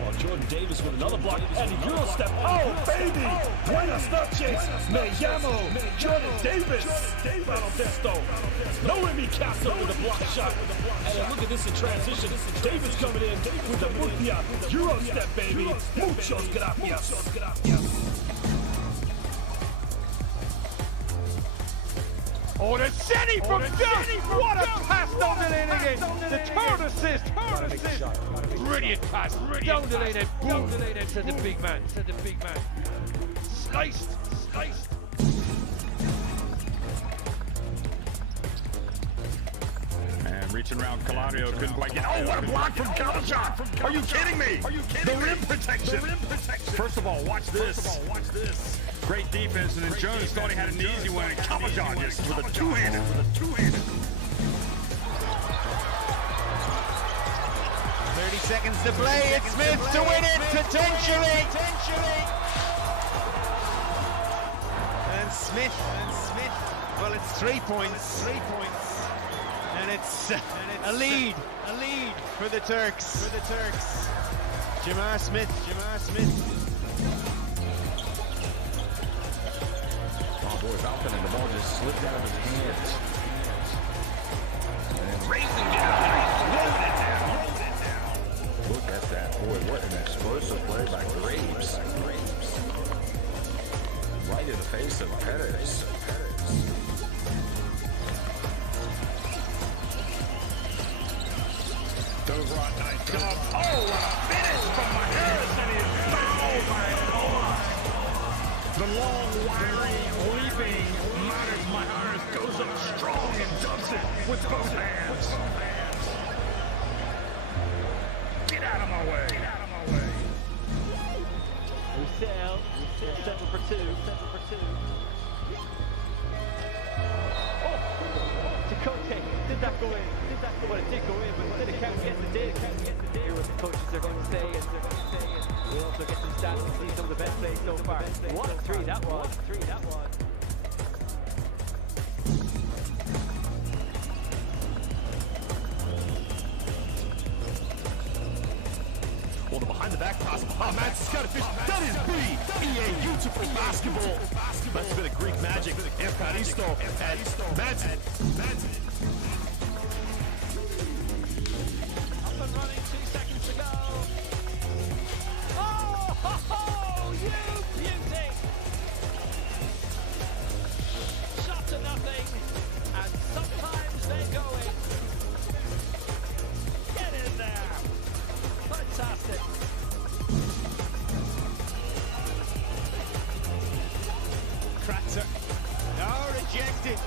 Well, Jordan Davis with another block and a Euro step. Oh, baby! Buenas noches. Me llamo Jordan Davis. Baloncesto. No Remy Castro with a block shot. And look at this in transition. Davis coming in with the Murcia Euro step, baby. Muchos gracias. Oh, the city from Dunk! What a pass down the lane again! The third assist! Brilliant pass! Down the lane and boom! Said the big man. Sliced! And reaching around Calario, couldn't quite get. Oh, what a block from Kalashon! Are you kidding me? The rim protection! First of all, watch this. Great defense, and then Jones thought he had an easy one, and Kalashon just with a two-handed. 32 seconds to play. It's Smith to win it, potentially. And Smith. Well, it's 3 points. And it's a lead for the Turks. Jamar Smith. Oh boy, Falcon, and the ball just slipped out of his hands. And racing down. Look at that. Boy, what an explosive play by Graves. Right in the face of Perez. Dobrot, nice job. Oh, what a finish from Maharis, and he is fouled by Omar. The long, wiry, leaping Maharis goes up strong and dumps it with both hands. Get out of my way. Roussel, 7 for 2. Oh, Chicote, did that go in? Well, it did go in, but did it count? Yes, it did. Hear what the coaches are going to say, and we'll also get some stats and see some of the best plays so far. What a 3 that was. Well, the behind the back pass. Oh, Matt's got a fish. That is BEA beautiful basketball. That's a bit of Greek magic. Evkaristo and Madsen. Up and running, 2 seconds to go. Oh, you beauty! Shot to nothing, and sometimes they go in. Get in there. Fantastic. Kratzer. No, rejected.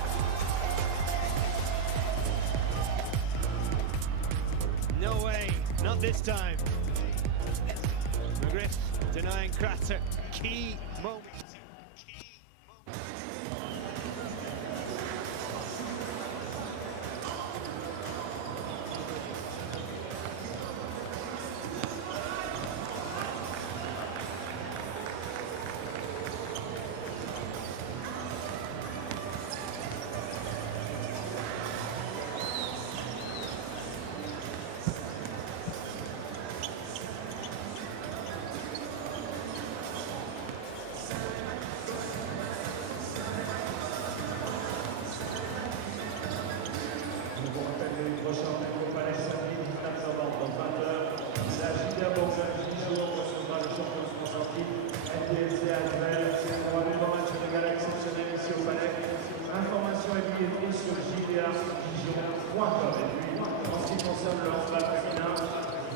No way, not this time. McGriff denying Kratzer. Key moment. JDA Bourgogne Dijon recevra le champion de FIBA c'est probablement un match de gala exceptionnel ici au Palais. Information et billetterie sur JDA-Dijon.com. Et puis, en ce qui concerne le handball féminin,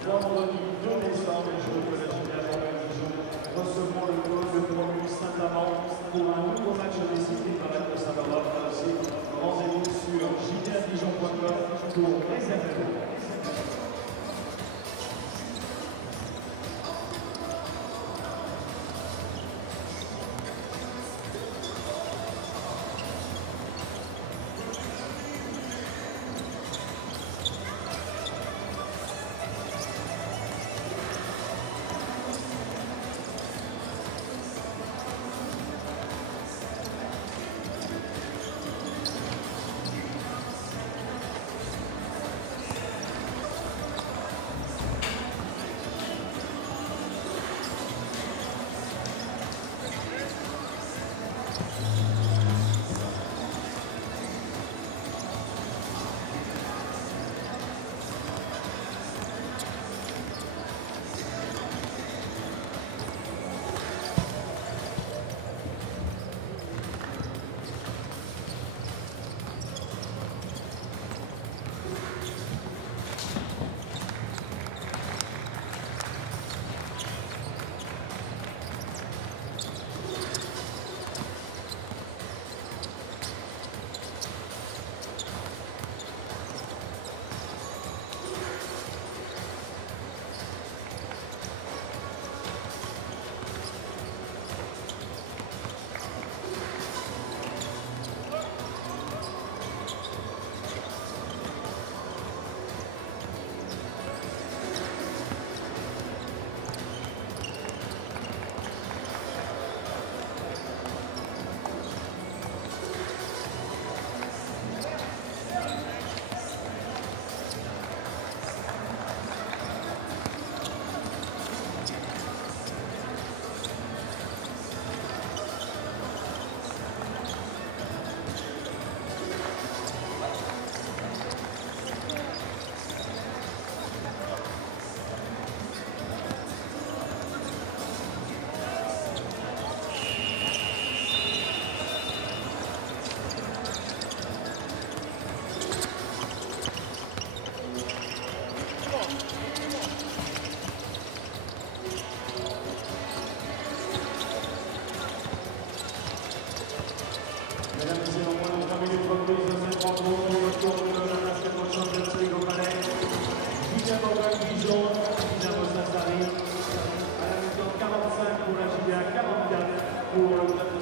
vendredi 2 décembre, les jours de la JDA Bourgogne Dijon recevront le goal de promu Saint-Amand pour un nouveau match décidé par la Saint-Amand. Là aussi, rendez-vous sur JDA-Dijon.com pour réserver.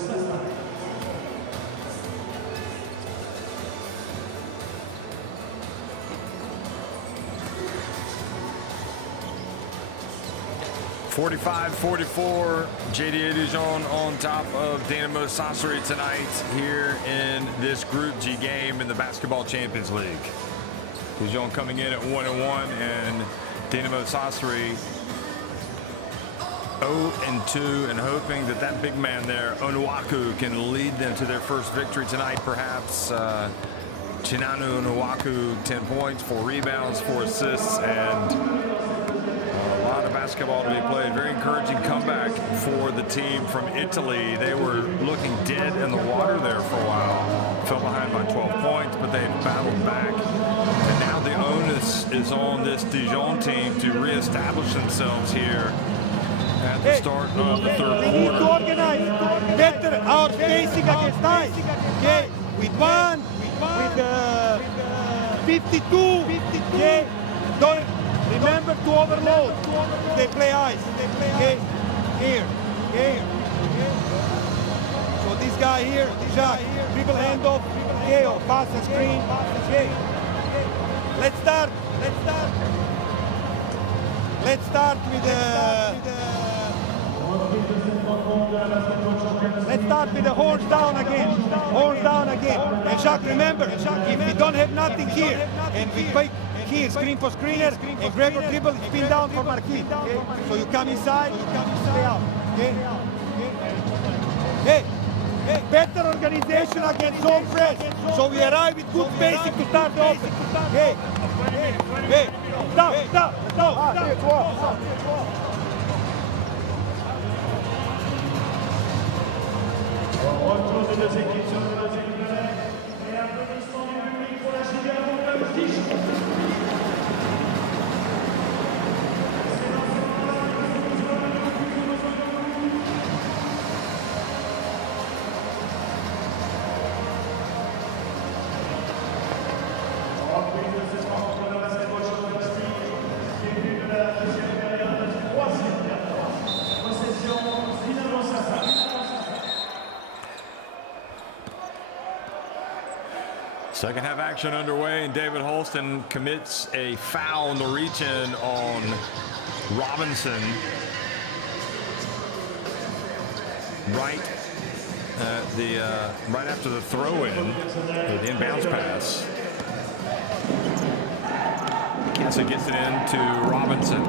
Sassari. 45-44, JDA Dijon on top of Dinamo Sassari tonight here in this Group G game in the Basketball Champions League. Dijon coming in at 1-1 and Dinamo Sassari 0-2 and hoping that that big man there, Onuaku, can lead them to their first victory tonight, perhaps. Chinanu Onuaku, 10 points, 4 rebounds, 4 assists, and a lot of basketball to be played. Very encouraging comeback for the team from Italy. They were looking dead in the water there for a while. Fell behind by 12 points, but they battled back. And now the onus is on this Dijon team to reestablish themselves here at the start of the third We need to quarter. organize better our spacing against ice. Okay, with 52. Okay, don't remember to overload. They play ice. Okay, here. So this guy here, Jacques, dribble handoff. Okay, or pass and screen. Okay, let's start with let's start with the horns down again. And Jacques, remember, if we don't have nothing here, and we play here, screen for screener, and Gregor dribble, spin down for Marquis. Okay? So you come inside, stay out. Okay? Hey, better organization against zone press. So we arrive with good spacing to start the offense. Hey, stop. Retour des deux équipes sur le bâtiment du Valais et applaudissements du public pour la JDA Bourgogne Dijon. Reprise de cette rencontre de Basketball Champions League, début de la deuxième période, troisième période. Possession Dinamo Sassari. Second half action underway, and David Holston commits a foul on the reach-in on Robinson. Right after the throw-in, the inbounds pass. Kessa gets it into Robinson.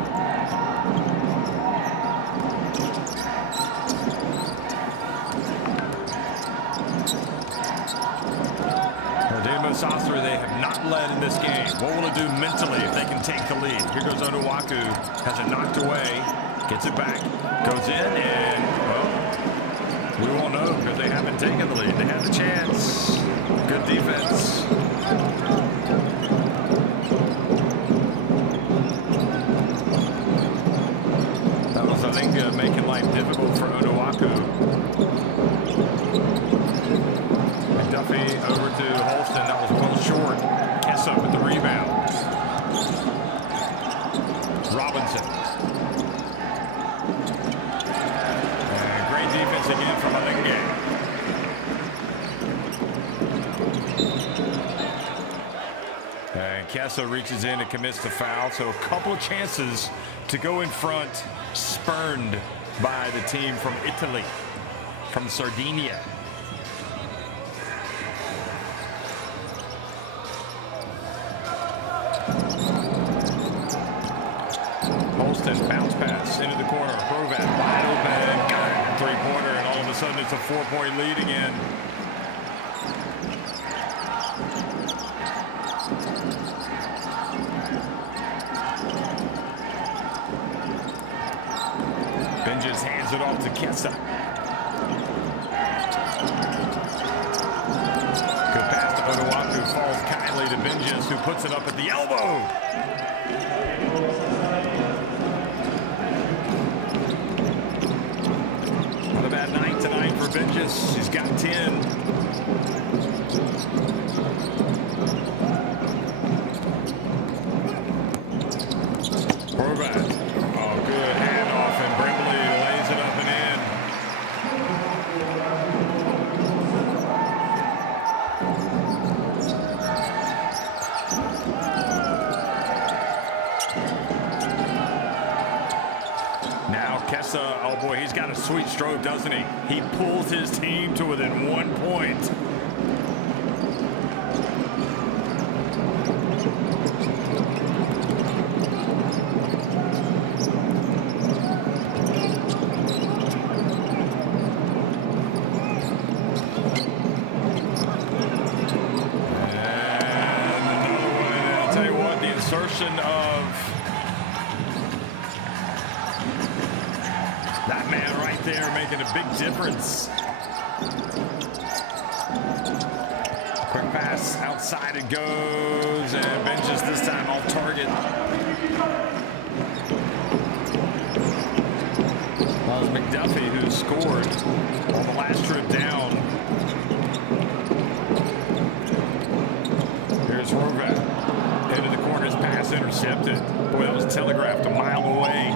Dinamo Sassari, they have not led in this game. What will it do mentally if they can take the lead? Here goes Onuaku, has it knocked away, gets it back, goes in, and, well, we won't know because they haven't taken the lead. They had the chance. Good defense. That was, I think, making life difficult for Onuaku. Duffy over to Holston. That was well short. Kessa with the rebound. Robinson. And great defense again from Gameday. And Kessa reaches in and commits the foul. So a couple of chances to go in front, spurned by the team from Italy, from Sardinia. Holston, bounce pass into the corner. Provat wide open, got it, three-pointer, and all of a sudden it's a 4-point lead again. Benjes hands it off to Kessa. Good pass to Onuaku, falls kindly to Benjes, who puts it up at the elbow. Not a bad night tonight for Benjes. He's got 10. Horvat. Oh, good handoff, and Brimley lays it up and in. sweet stroke, doesn't he? He pulls his team to within 1 point. Of that man right there making a big difference. Quick pass outside it goes, and benches this time off target. Well, it was McDuffie who scored on the last trip down. Here's Horvath. Into the corner, his pass intercepted. Boy, that was telegraphed a mile away.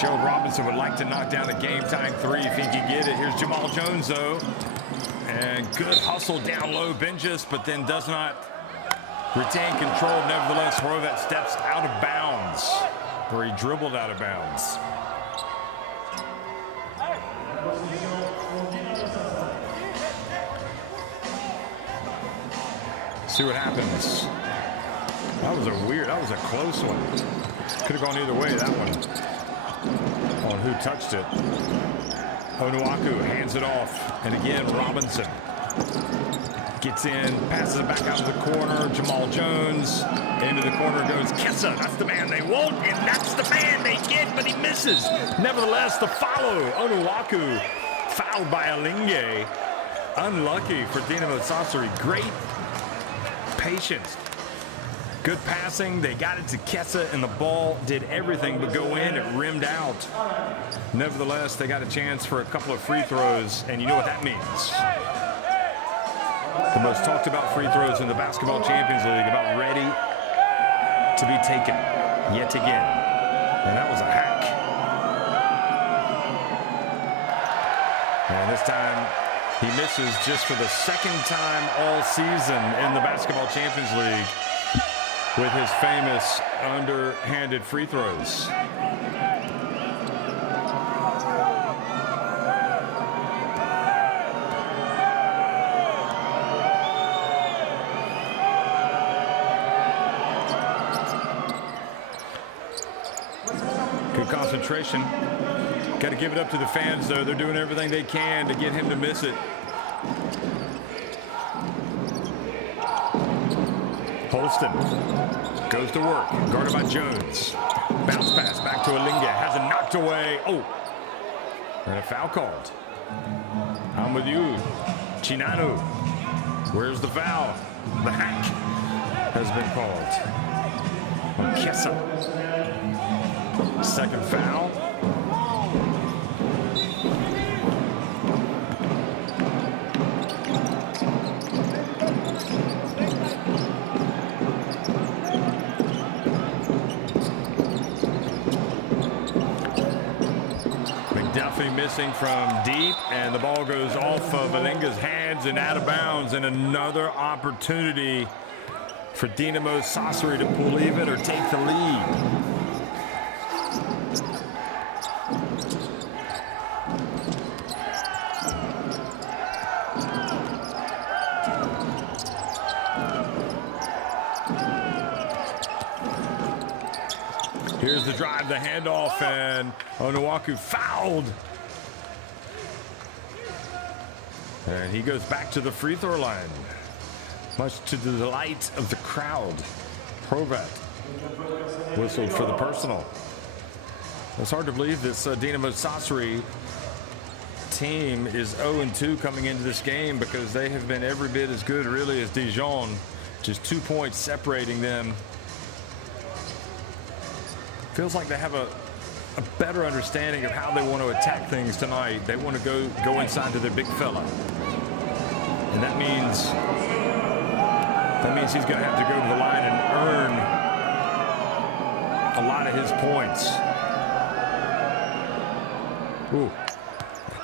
Joe Robinson would like to knock down a game-tying three if he could get it. Here's Jamal Jones, though. And good hustle down low, Benjis, but then does not retain control. Nevertheless, Horvath steps out of bounds, where he dribbled out of bounds. See what happens. That was a close one. Could have gone either way, that one. On who touched it. Onuaku hands it off. And again, Robinson gets in, passes it back out to the corner. Jamal Jones. Into the corner goes Kessa. That's the man they want, and that's the man they get, but he misses. Nevertheless, the follow. Onuaku fouled by Alinge. Unlucky for Dinamo Sassari. Great patience. Good passing. They got it to Kessa, and the ball did everything but go in. It rimmed out. Nevertheless, they got a chance for a couple of free throws, and you know what that means. The most talked about free throws in the Basketball Champions League, about ready to be taken yet again. And that was a hack. And this time, he misses just for the second time all season in the Basketball Champions League with his famous underhanded free throws. Good concentration. Got to give it up to the fans, though. They're doing everything they can to get him to miss it. Holston goes to work, guarded by Jones. Bounce pass back to Alinge, has it knocked away. Oh, and a foul called. I'm with you, Chinanu. Where's the foul? The hack has been called on Kessa. Second foul. Missing from deep, and the ball goes off of Alinga's hands and out of bounds, and another opportunity for Dinamo Sassari to pull even or take the lead. Here's the drive, the handoff, and Onuaku fouled. And he goes back to the free throw line, much to the delight of the crowd. Horvath whistled for the personal. It's hard to believe this Dinamo Sassari team is 0-2 coming into this game, because they have been every bit as good, really, as Dijon. Just 2 points separating them. Feels like they have a better understanding of how they want to attack things tonight. They want to go inside to their big fella. And that means he's going to have to go to the line and earn a lot of his points. Ooh,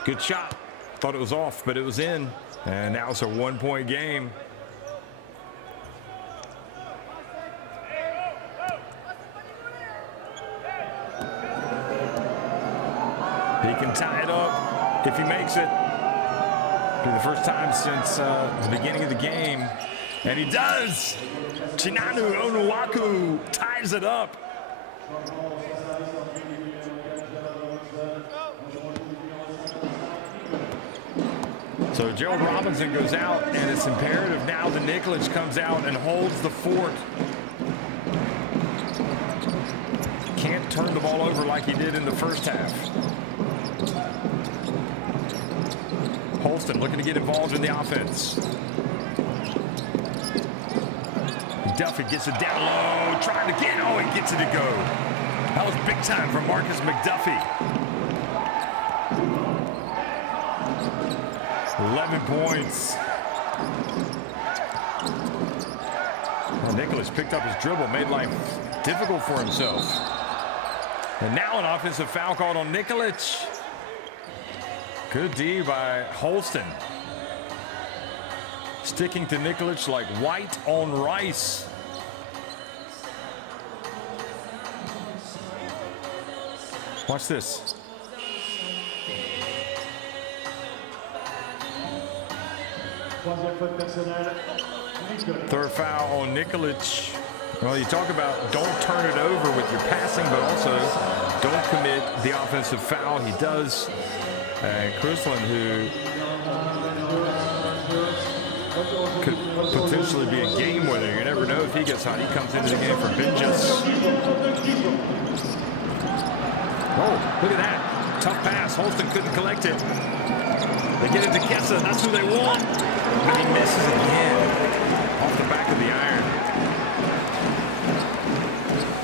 good shot. Thought it was off, but it was in. And now it's a 1-point game. He can tie it up if he makes it. For the first time since the beginning of the game. And he does. Chinanu Onuaku ties it up. So Gerald Robinson goes out, and it's imperative now that Nikolic comes out and holds the fort. Can't turn the ball over like he did in the first half. Holston looking to get involved in the offense. Duffy gets it down low, trying to get, oh, he gets it to go. That was big time from Marcus McDuffie. 11 points. Well, Nikolic picked up his dribble, made life difficult for himself. And now an offensive foul called on Nikolic. Good D by Holston. Sticking to Nikolic like white on rice. Watch this. Third foul on Nikolic. Well, you talk about don't turn it over with your passing, but also don't commit the offensive foul. He does. And Krusland, who could potentially be a game winner. You never know if he gets hot. He comes into the game for Bingus. Oh, look at that. Tough pass. Holston couldn't collect it. They get it to Kessa. That's who they want. But he misses again. Off the back of the iron.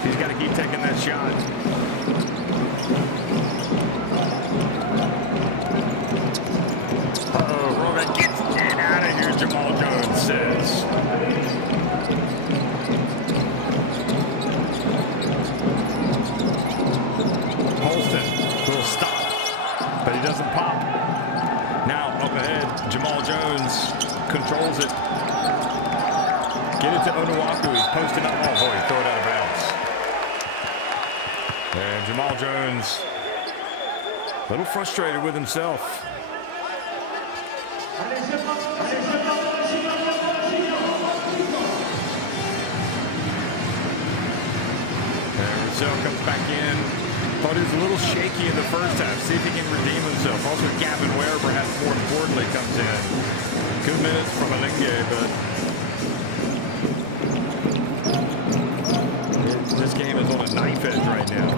He's got to keep taking that shot. Uh-oh, Roman gets it out of here, Jamal Jones says. Holston will stop, but he doesn't pop. Now up ahead, Jamal Jones controls it. Get it to Onuaku. He's posting up. Oh boy, throw it out of bounds. And Jamal Jones, a little frustrated with himself. And Russell comes back in. Thought he was a little shaky in the first half. See if he can redeem himself. Also, Gavin Ware, perhaps more importantly, comes in. 2 minutes from Alenge, but this game is on a knife edge right now.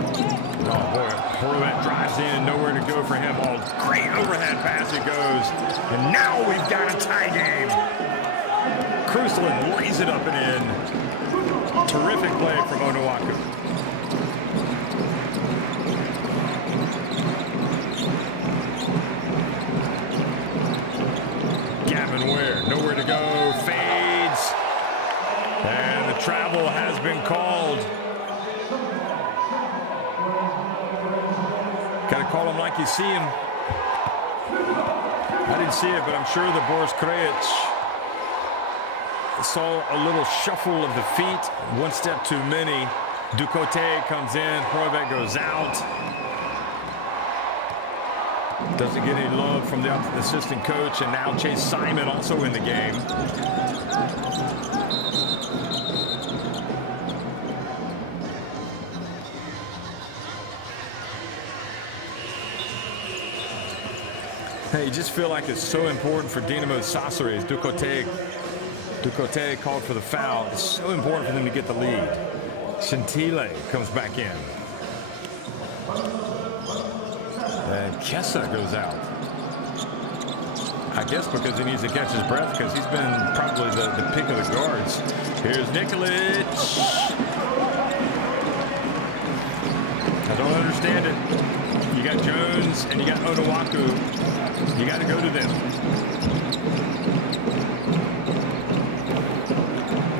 Oh boy, Horvat drives in and nowhere to go for him. Oh, great overhead pass it goes. And now we've got a tie game. Krusland lays it up and in. Terrific play from Onuaku. Gavin Ware, nowhere to go, fades. And the travel has been called. Got to call him like you see him. I didn't see it, but I'm sure that Boris Krejci saw a little shuffle of the feet. One step too many. Ducote comes in. Horvat goes out. Doesn't get any love from the assistant coach. And now Chase Simon also in the game. Hey, you just feel like it's so important for Dinamo Sassari as Ducote called for the foul. It's so important for them to get the lead. Gentile comes back in. And Kessa goes out. I guess because he needs to catch his breath because he's been probably the pick of the guards. Here's Nikolic. I don't understand it. You got Jones and you got Onuaku. You got to go to them.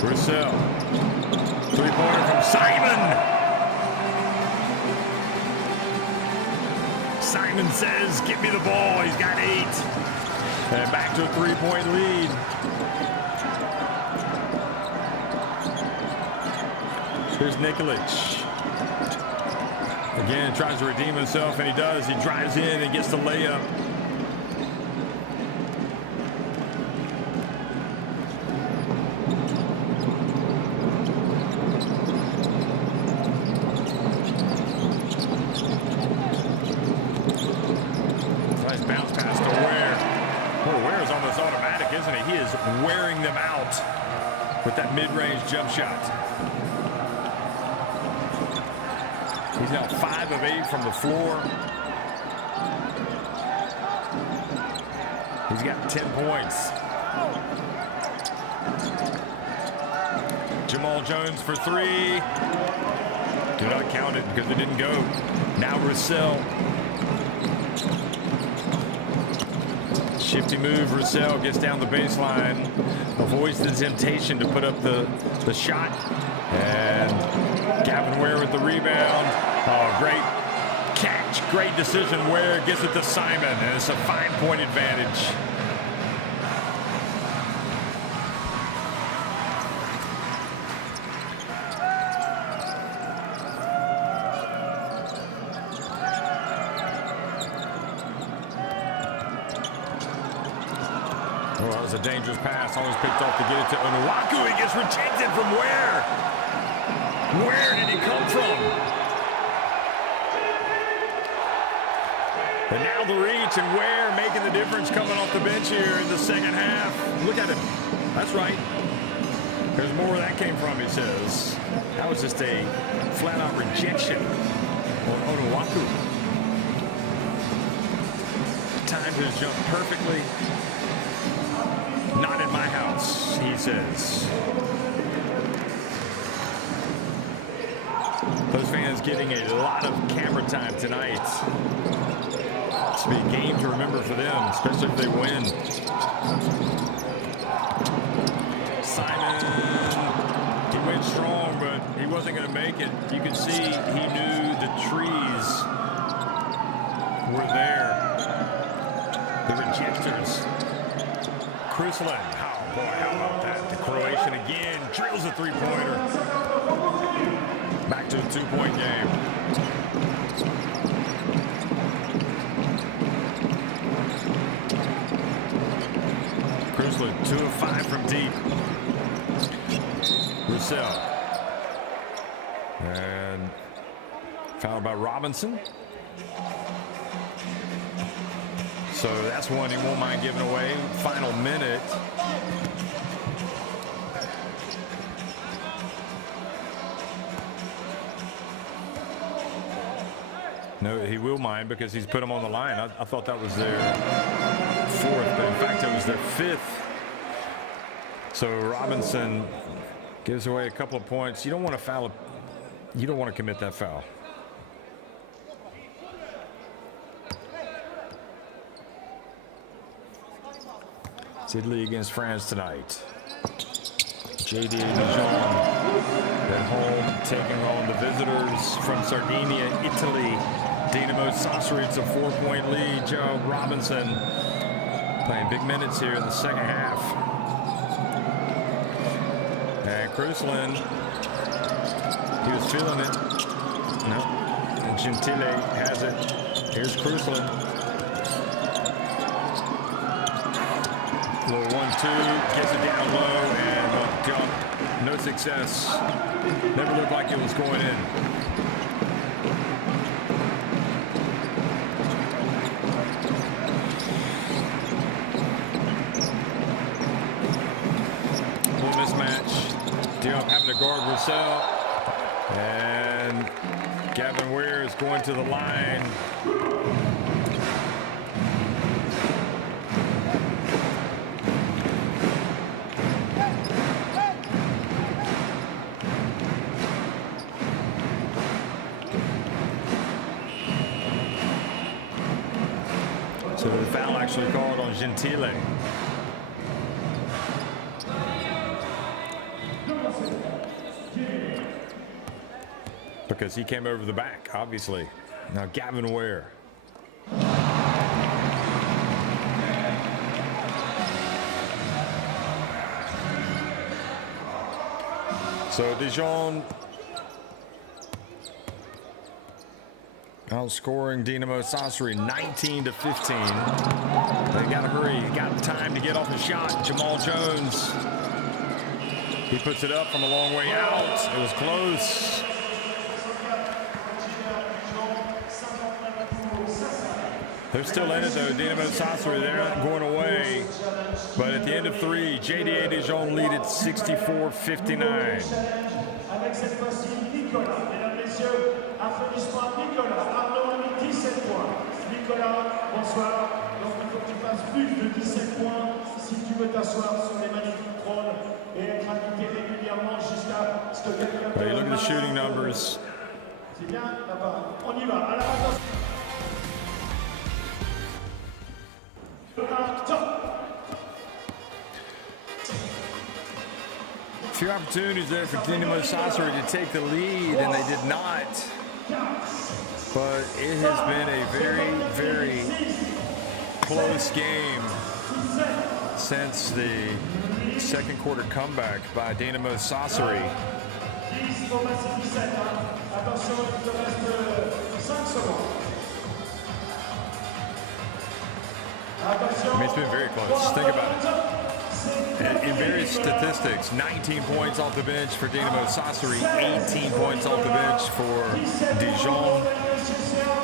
Russell. Three-pointer from Simon. Simon says, give me the ball. He's got 8. And back to a 3-point lead. Here's Nikolic. Again, tries to redeem himself, and he does. He drives in and gets the layup. Nice bounce pass to Ware. Oh, Ware is almost automatic, isn't he? He is wearing them out with that mid-range jump shot. He's now 5 of 8 from the floor. He's got 10 points. Jamal Jones for 3. Do not count it because it didn't go. Now Russell. Shifty move. Russell gets down the baseline. Avoids the temptation to put up the shot. And Gavin Ware with the rebound. Oh, great catch. Great decision. Ware gets it to Simon. And it's a 5-point advantage. Oh, that was a dangerous pass. Almost picked off to get it to Onuaku. He gets rejected from Ware. Where did he come from? And now the reach, and Ware making the difference coming off the bench here in the second half. Look at him. That's right. There's more where that came from, he says. That was just a flat-out rejection on Onuaku. Timed his jump perfectly. Not in my house, he says. Those fans getting a lot of camera time tonight. It's be a game to remember for them, especially if they win. Simon, he went strong, but he wasn't going to make it. You can see he knew the trees were there. The rejectors. Kruslan, oh boy, how about that? The Croatian again drills a three-pointer. Back to a 2-point game. Kruslan, 2 of 5 from deep. Russell. And fouled by Robinson. So that's one he won't mind giving away. Final minute. No, he will mind because he's put him on the line. I thought that was their 4th, but in fact it was their 5th. So Robinson gives away a couple of points. You don't want to foul. You don't want to commit that foul. It's Italy against France tonight. JDA Bourgogne at home taking on the visitors from Sardinia, Italy. Dinamo Sassari, it's a 4-point lead. Joe Robinson playing big minutes here in the second half. And Kruslan, he was feeling it. No. And Gentile has it. Here's Kruslan. Little 1-2, gets it down low, and a jump. No success. Never looked like it was going in. Little mismatch. Diop having to guard Russell. And Gavin Ware is going to the line. So the foul actually called on Gentile. Because he came over the back, obviously. Now Gavin Ware. So Dijon outscoring Dinamo Sassari 19-15. They got to hurry. He got time to get off a shot. Jamal Jones. He puts it up from a long way out. It was close. They're still in it, though. Dinamo Sassari, they're not going away. But at the end of 3, JDA Dijon lead at 64-59. Avec cette fois-ci, Nicolas. Mesdames, messieurs, applaudissements à Nicolas. Arnaud a mis 17 points. Nicolas, bonsoir. Donc il faut que tu fasses plus de 17 points si tu veux t'asseoir sur les magnifiques trônes et être invité régulièrement jusqu'à ce que quelqu'un te Hey, look at the shooting numbers. C'est bien, là-bas. On y va. À la attention. A few opportunities there for Dinamo Sassari to take the lead, and they did not. But it has been a very, very close game since the second quarter comeback by Dinamo Sassari. I mean, it's been very close. Think about it. In various statistics, 19 points off the bench for Dinamo Sassari, 18 points off the bench for Dijon,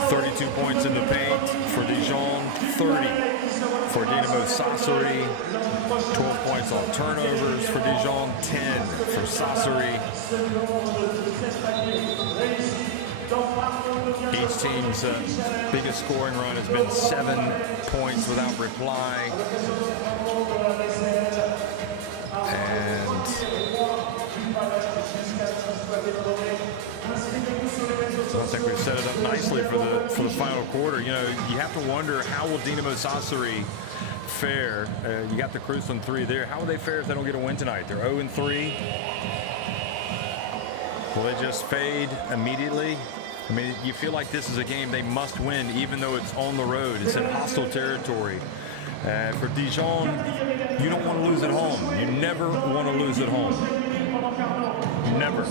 32 points in the paint for Dijon, 30 for Dinamo Sassari, 12 points off turnovers for Dijon, 10 for Sassari. Each team's biggest scoring run has been 7 points without reply. And I think we've set it up nicely for the final quarter. You know, you have to wonder, how will Dinamo Sassari fare? You got the Cruz on 3 there. How will they fare if they don't get a win tonight? They're 0-3. Will they just fade immediately? I mean, you feel like this is a game they must win, even though it's on the road. It's in hostile territory. For Dijon, you don't want to lose at home. You never want to lose at home. Never.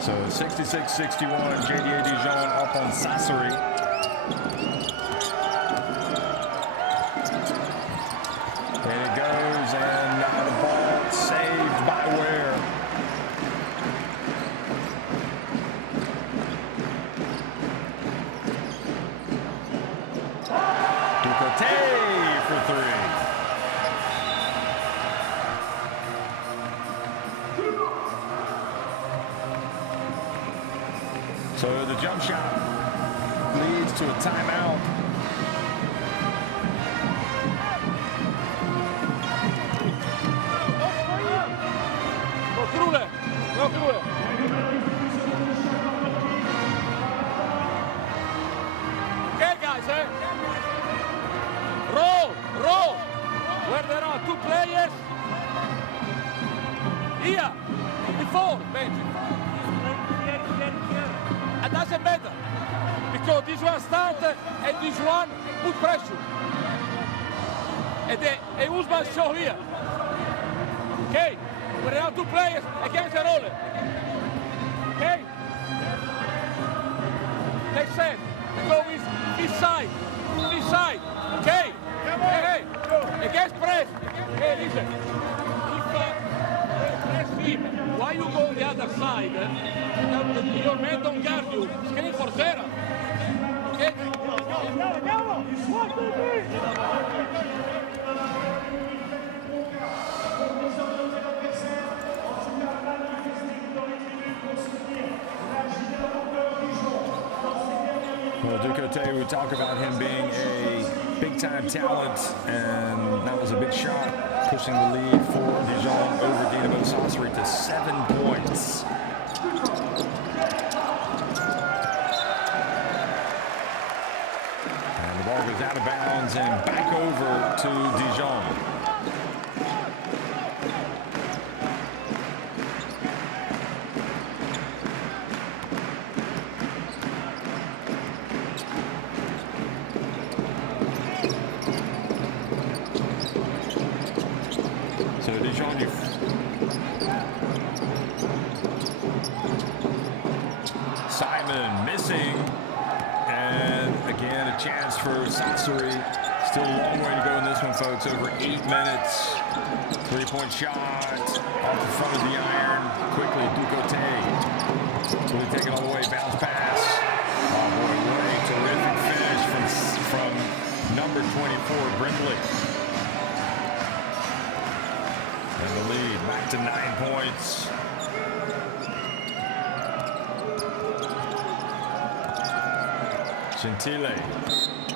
So 66-61, JDA Dijon up on Sassari. And it goes, and now the ball saved by Ware. Ducote for 3. So the jump shot leads to a timeout. Go through it. Go through it. Okay, guys, roll, roll. Where there are 2 players. Here, before, bench. It doesn't matter, because this one starts and this one put pressure. And Usman show here. Okay, we have 2 players against the roller. Okay? Next set, go with this side, okay? Hey, against press. Hey, listen, if press him, why you go on the other side? Your man don't guard you. Screen for Zera. Well, Ducote, we talk about him being a big-time talent, and that was a big shot, pushing the lead for Dijon over Dinamo Sassari to 7 points. And the ball goes out of bounds and back over to Dijon. So Dijon, Simon missing, and again a chance for Sassari. Still a long way to go in this one, folks. Over 8 minutes. 3-point shot off the front of the iron. Quickly, Ducote. Will he take it all the way? Bounce pass. Oh boy, what a terrific finish from number 24, Brindley. And the lead back to 9 points. Gentile.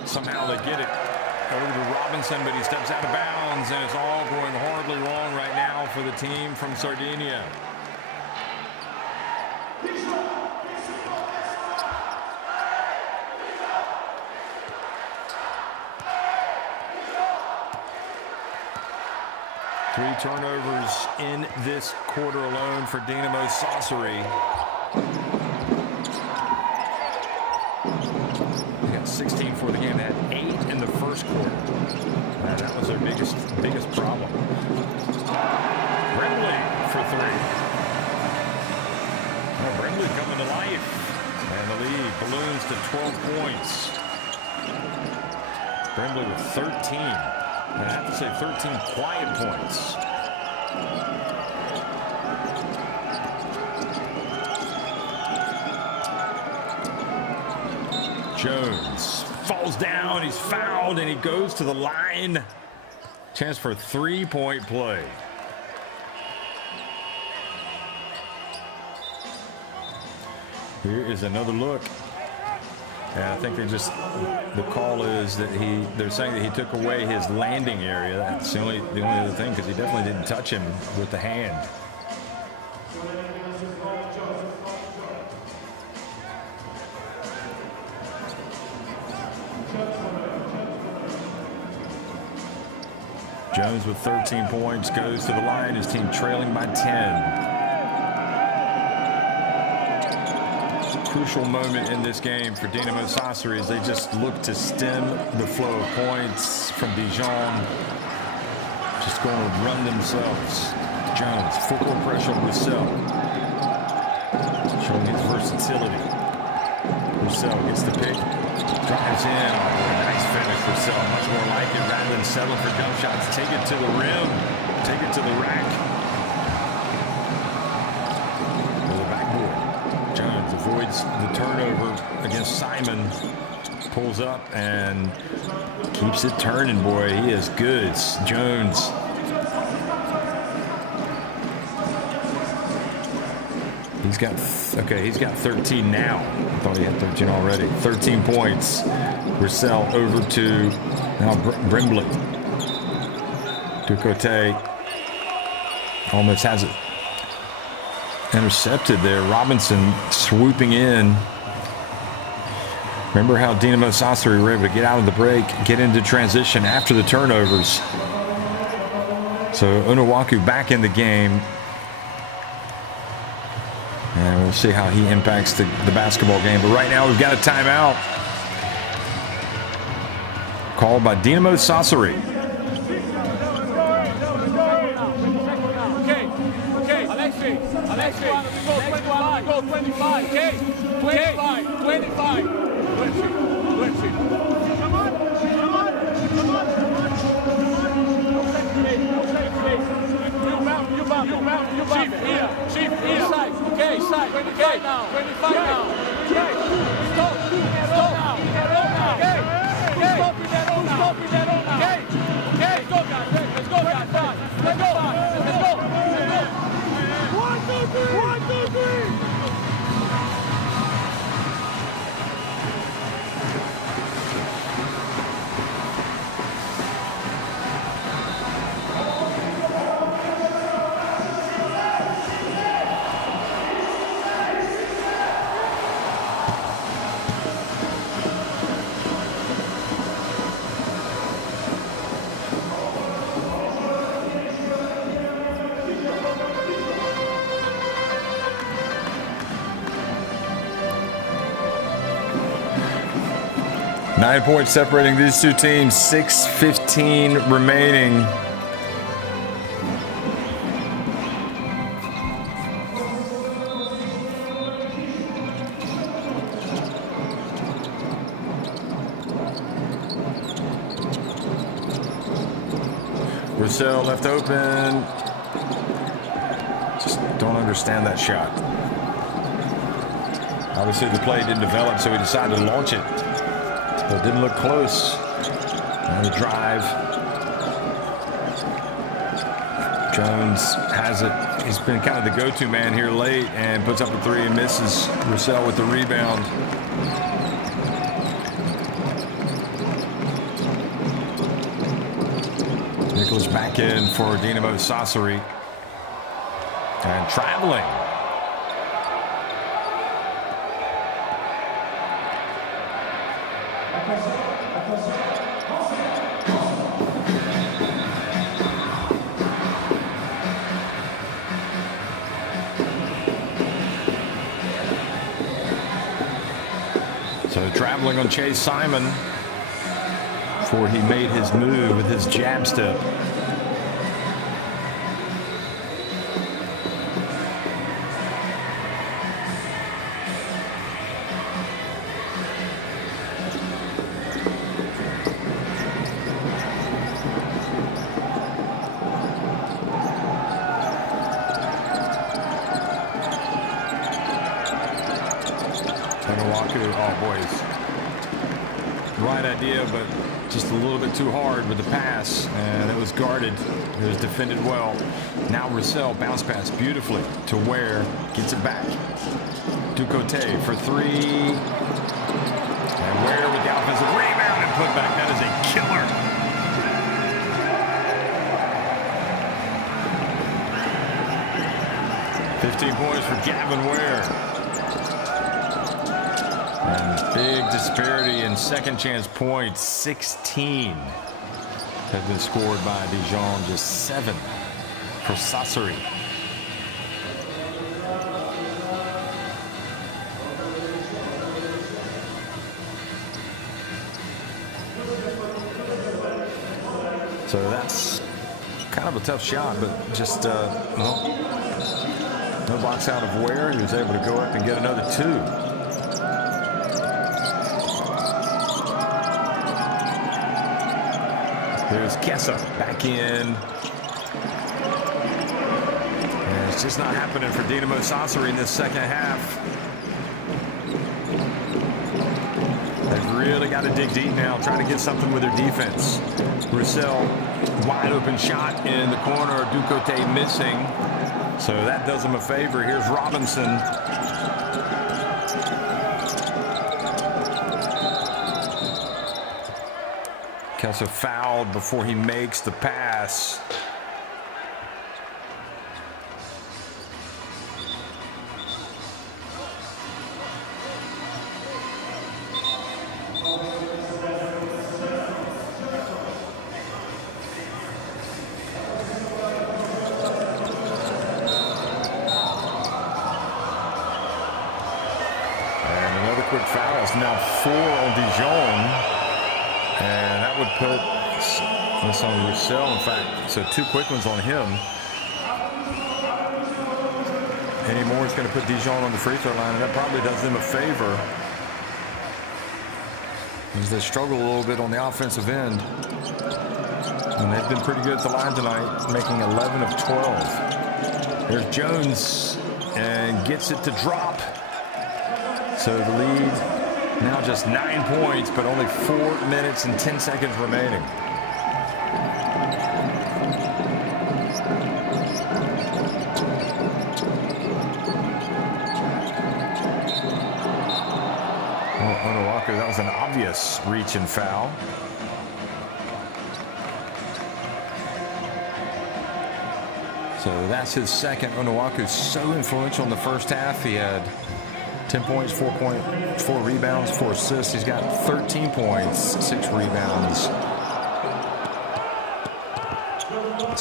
Somehow they get it over to Robinson, but he steps out of bounds, and it's all going horribly wrong right now for the team from Sardinia. Three turnovers in this quarter alone for Dinamo Sassari. They got 16 for the game. They had 8 in the first quarter. That was their biggest problem. Brindley for 3. Well, Brindley coming to life. And the lead balloons to 12 points. Brindley with 13. I have to say 13 quiet points. Jones falls down, he's fouled, and he goes to the line. Chance for a 3-point play. Here is another look. And I think the call is that they're saying that he took away his landing area. That's the only other thing, because he definitely didn't touch him with the hand. Jones with 13 points goes to the line, his team trailing by 10. Crucial moment in this game for Dinamo Sassari as they just look to stem the flow of points from Dijon. Just going to run themselves. Jones, full court pressure on Roussel. Showing his versatility. Roussel gets the pick, drives in. Oh, nice finish, Roussel. Much more like it rather than settle for jump shots. Take it to the rim, take it to the rack. Avoids the turnover against Simon, pulls up and keeps it turning. Boy, he is good. Jones. He's got 13 now. I thought he had 13 already. 13 points. Roussel over to now Brindley. Ducote almost has it intercepted there. Robinson swooping in. Remember how Dinamo Sassari were able to get out of the break, get into transition after the turnovers. So Onuwaku back in the game. And we'll see how he impacts the basketball game. But right now we've got a timeout called by Dinamo Sassari. Alexi, we go 25, okay? 25. Come on. You bounce. Chief here. Side, okay, side. 25 now. Okay. Stop now. Okay. Stop in that Stop it there now. Okay? Okay, let's go, guys. Let's go, guys. Let's go. Let's go. 1, 2, 3. 1, 2, 3. Nine points separating these two teams, 6:15 remaining. Roussel left open. Just don't understand that shot. Obviously the play didn't develop, so he decided to launch it. But it didn't look close. And the drive. Jones has it. He's been kind of the go-to man here late and puts up a three and misses. Roussel with the rebound. Nicholas back in for Dinamo Sassari. And traveling. So traveling on Chase Simon before he made his move with his jab step. Oh, boys. Right idea, but just a little bit too hard with the pass, and it was guarded. It was defended well. Now Roussel bounce pass beautifully to Ware, gets it back. Ducote for three. And Ware with the offensive rebound and put back. That is a killer. $15 points for Gavin Ware. And big disparity in second chance points. 16 have been scored by Dijon, just 7 for Sassari. So that's kind of a tough shot, but just no box out of Ware. He was able to go up and get another 2. There's Kessa back in. And it's just not happening for Dinamo Sassari in this second half. They've really got to dig deep now, trying to get something with their defense. Roussel, wide open shot in the corner. Ducote missing. So that does him a favor. Here's Robinson. Kessa fouled before he makes the pass. And another quick foul. It's now 4 on Dijon. And that would put this on Roussel. In fact, so 2 quick ones on him. Any more is going to put Dijon on the free throw line. And that probably does them a favor, as they struggle a little bit on the offensive end. And they've been pretty good at the line tonight, making 11 of 12. There's Jones and gets it to drop. So the lead Now just 9 points, but only 4 minutes and 10 seconds remaining. Well, Onuaku, that was an obvious reach and foul. So that's his second. Onuaku so influential in the first half. He had 10 points, 4 rebounds, 4 assists. He's got 13 points, 6 rebounds.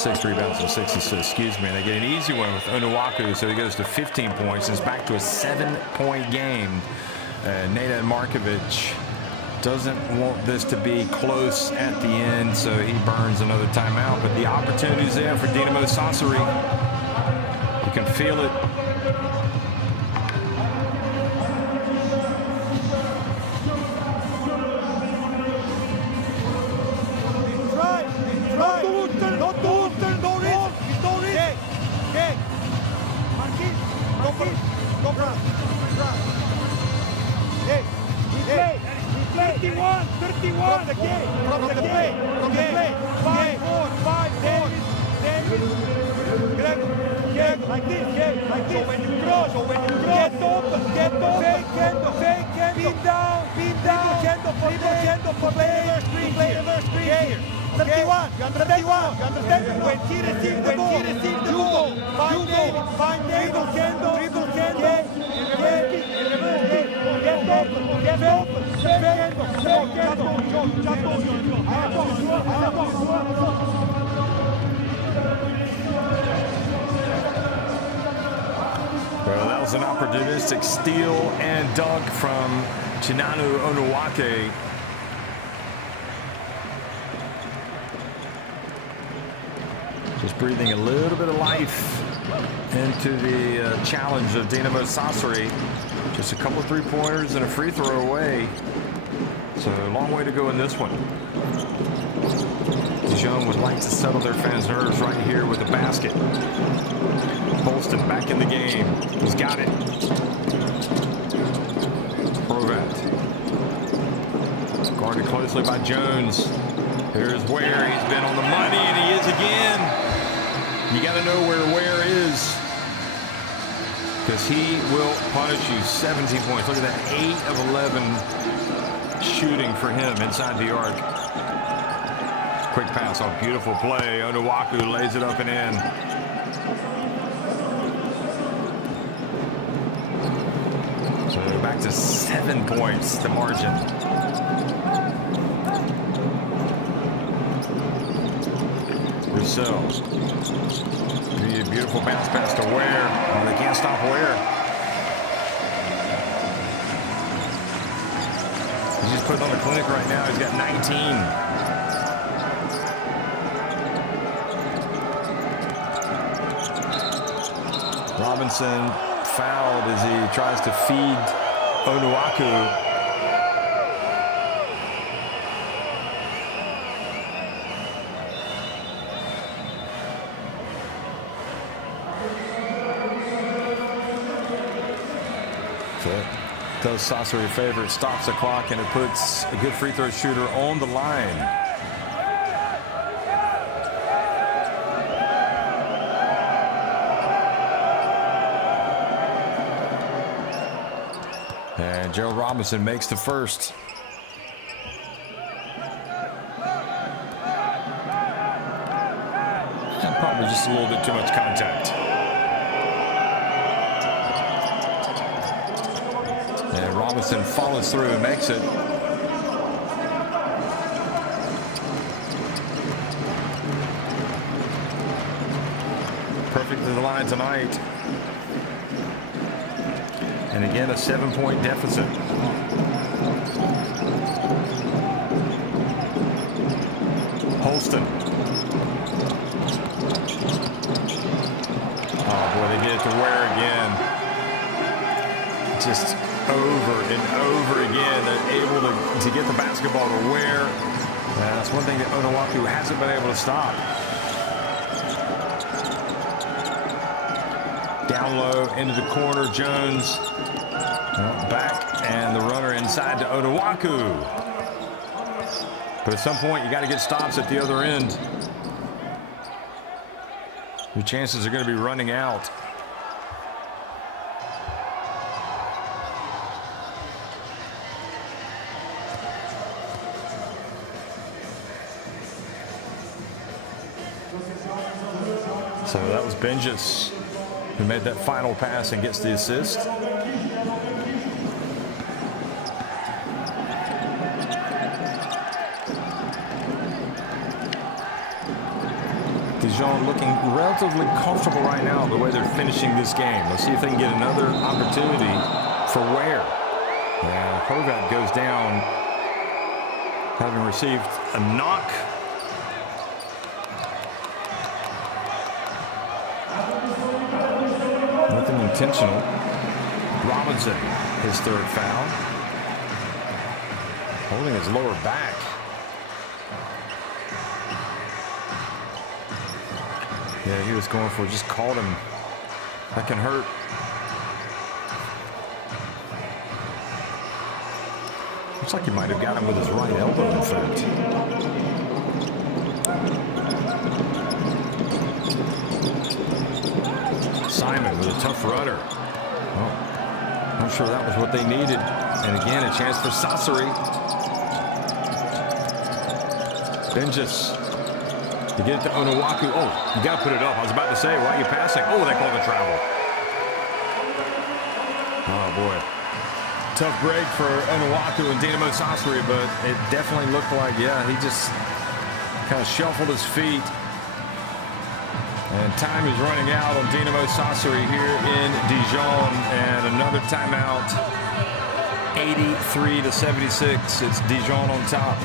6 rebounds and 6 assists, excuse me. And they get an easy one with Onuaku, so he goes to 15 points. It's back to a 7-point game. Neda Markovic doesn't want this to be close at the end, so he burns another timeout. But the opportunity's there for Dinamo Sassari. You can feel it. Like this. So when you cross, get open, fake, pin down, play reverse screen here. 31, you understand? When he receives the ball, find David, dribble, get open, Well, that was an opportunistic steal and dunk from Chinanu Onuaku. Just breathing a little bit of life into the challenge of Dinamo Sassari. Just a couple of three-pointers and a free throw away. So a long way to go in this one. Dijon would like to settle their fans' nerves right here with a basket. Holston back in the game. He's got it. Provat. Guarded closely by Jones. Here's Ware. He's been on the money, and he is again. You got to know where Ware is, because he will punish you. 17 points. Look at that. 8 of 11 shooting for him inside the arc. Quick pass on beautiful play. Onuaku lays it up and in. So back to 7 points, the margin. Rousseau. Beautiful bounce pass to Ware. Oh, they can't stop Ware. He's just putting on a clinic right now. He's got 19. Robinson fouled as he tries to feed Onuaku. So it does Sassari a favor. It stops the clock and it puts a good free throw shooter on the line. And Gerald Robinson makes the first. And probably just a little bit too much contact. And Robinson follows through and makes it. Perfect to the line tonight. And again, a 7-point deficit. Holston. Oh, boy, they get it to Ware again. Just over and over again. They're able to get the basketball to Ware. That's one thing that Onuaku hasn't been able to stop. Down low, into the corner, Jones. Back and the runner inside to Onuaku. But at some point, you got to get stops at the other end. Your chances are going to be running out. So that was Benjis who made that final pass and gets the assist. Dijon looking relatively comfortable right now the way they're finishing this game. Let's see if they can get another opportunity for Ware. Yeah, Horvat goes down, having received a knock. Nothing intentional. Robinson, his third foul. Holding his lower back. Yeah, he was going for it, just caught him. That can hurt. Looks like he might have got him with his right elbow, in fact. Simon with a tough rudder. Well, I'm sure that was what they needed. And again, a chance for Sassari. Benjis to get it to Onuaku. Oh, you got to put it up. I was about to say, why are you passing? Oh, they called a travel. Oh, boy. Tough break for Onuaku and Dinamo Sassari, but it definitely looked like, yeah, he just kind of shuffled his feet. And time is running out on Dinamo Sassari here in Dijon. And another timeout. 83-76. It's Dijon on top.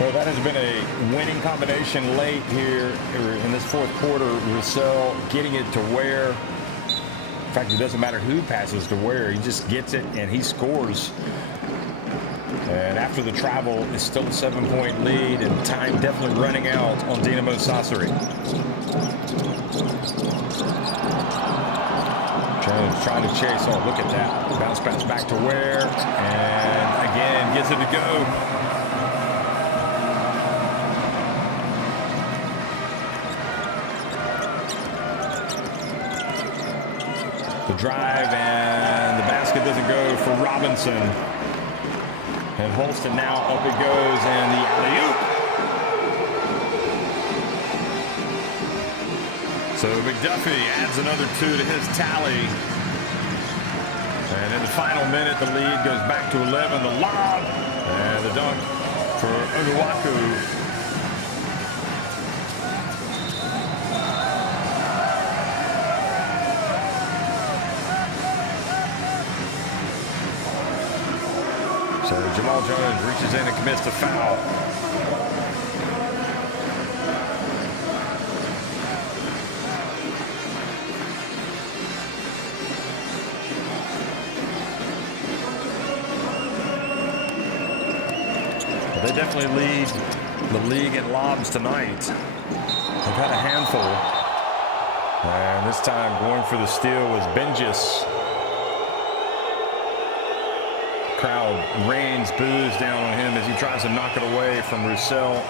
Well, that has been a winning combination late here in this fourth quarter. Roussel getting it to Ware. In fact, it doesn't matter who passes to Ware. He just gets it and he scores. And after the travel, it's still a 7-point lead and time definitely running out on Dinamo Sassari. Trying to chase. Oh, look at that. Bounce pass back to Ware. And again, gets it to go. The drive and the basket doesn't go for Robinson. And Holston now up it goes and the alley-oop. So McDuffie adds another 2 to his tally. And in the final minute, the lead goes back to 11. The lob and the dunk for Onuaku. So Jamal Jones reaches in and commits the foul. Well, they definitely lead the league in lobs tonight. They've had a handful. And this time going for the steal was Benjis. Crowd rains boos down on him as he tries to knock it away from Roussel.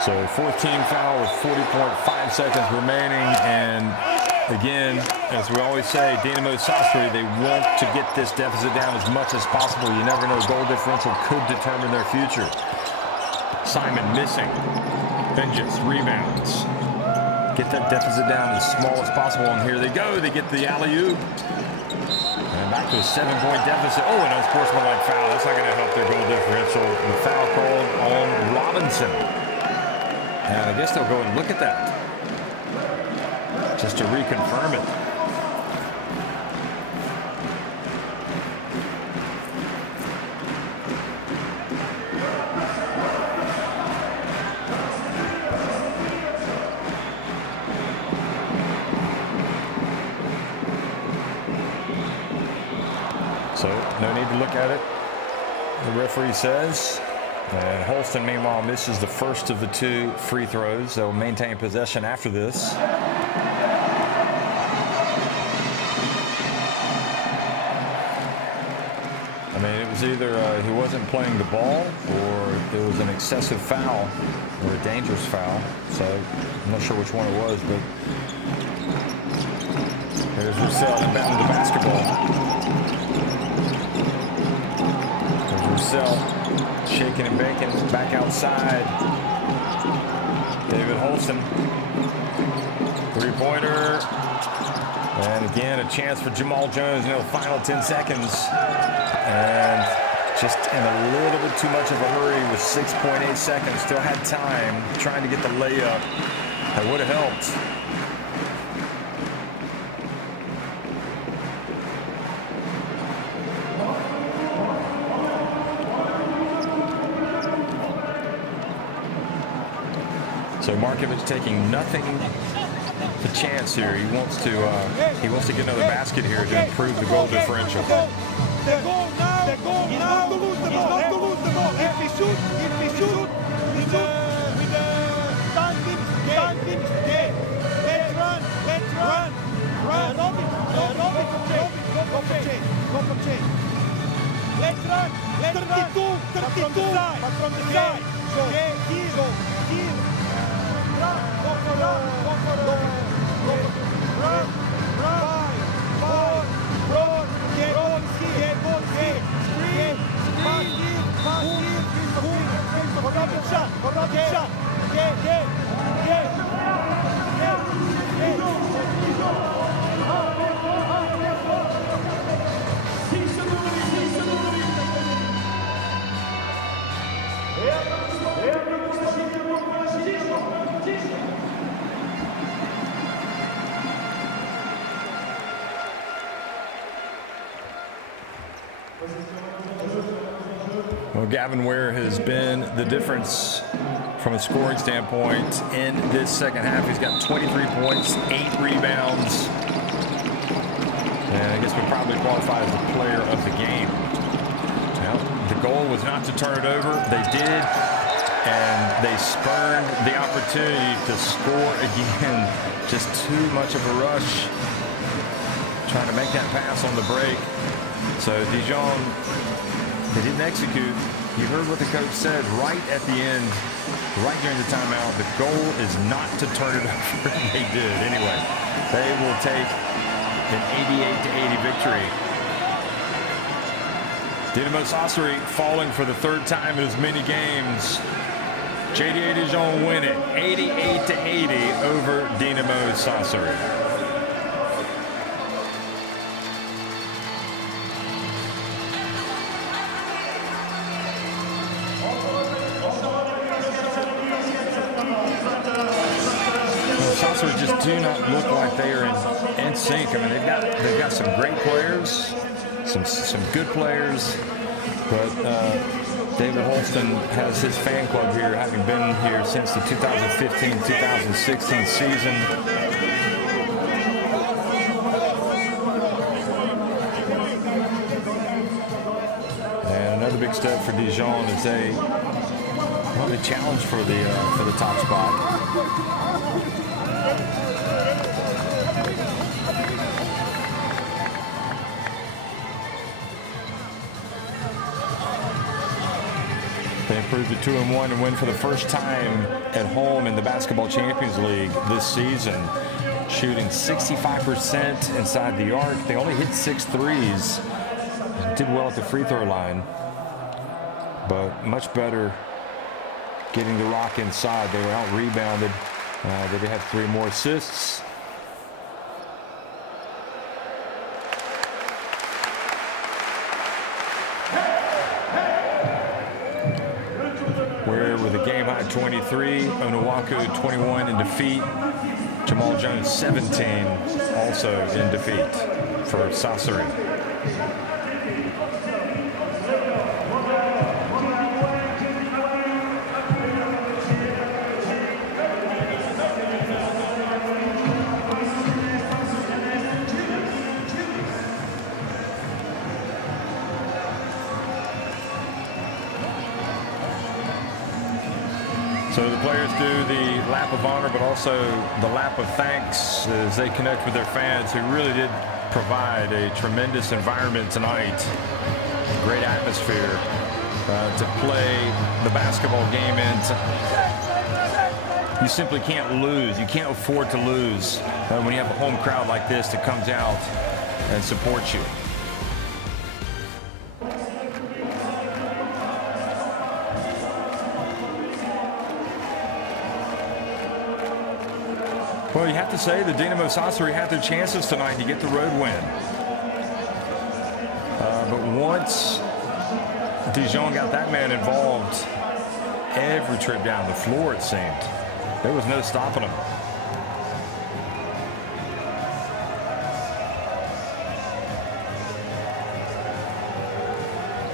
So 4th team foul with 40.5 seconds remaining. And again, as we always say, Dinamo Sassari, they want to get this deficit down as much as possible. You never know, goal differential could determine their future. Simon missing. Vengeance rebounds. Get that deficit down as small as possible. And here they go. They get the alley-oop. And back to a 7-point deficit. Oh, an unsportsmanlike foul. That's not going to help their goal differential. The foul called on Robinson. And I guess they'll go and look at that just to reconfirm it. So no need to look at it, the referee says. And Holston, meanwhile, misses the first of the 2 free throws. They'll maintain possession after this. I mean, it was either he wasn't playing the ball or it was an excessive foul or a dangerous foul. So I'm not sure which one it was, but there's Roussel inbounding the basketball. There's Roussel. Shaking and baking back outside. David Holston. 3-pointer. And again, a chance for Jamal Jones in the final 10 seconds. And just in a little bit too much of a hurry with 6.8 seconds. Still had time trying to get the layup. That would have helped. So Markovic taking nothing to chance here. He wants to get another basket here to improve the goal differential. The goal now. He's not to lose the ball. If he shoot, with the standing game. Let's run. Robin, go for change. Let's run. 32. From the side. Heel. Go for run. 5, 4, get ball here. Screen, pass here. Corrupted shot. Get. Well, Gavin Ware has been the difference from a scoring standpoint in this second half. He's got 23 points, 8 rebounds. And I guess we probably qualify as the player of the game. Well, the goal was not to turn it over. They did, and they spurned the opportunity to score again. Just too much of a rush. Trying to make that pass on the break. So Dijon, they didn't execute. You heard what the coach said right at the end, right during the timeout. The goal is not to turn it over. They did anyway. They will take an 88-80 victory. Dinamo Sassari falling for the 3rd time in as many games. JDA Dijon win it 88-80 over Dinamo Sassari. Sassari just do not look like they are in sync. I mean, they've got some great players, some good players, but David Holston has his fan club here, having been here since the 2015-2016 season. And another big step for Dijon as they challenge for the top spot. They improved to 2-1 and win for the first time at home in the Basketball Champions League this season, shooting 65% inside the arc. They only hit 6 threes. Did well at the free throw line, but much better getting the rock inside. They were out rebounded. They did have 3 more assists. Where with a game high 23, Onuaku 21 in defeat. Jamal Jones 17 also in defeat for Sassari. So the players do the lap of honor, but also the lap of thanks as they connect with their fans, who really did provide a tremendous environment tonight. Great atmosphere to play the basketball game in. You simply can't lose. You can't afford to lose when you have a home crowd like this that comes out and supports you. Well, you have to say the Dinamo Sassari had their chances tonight to get the road win. But once Dijon got that man involved, every trip down the floor, it seemed, there was no stopping him.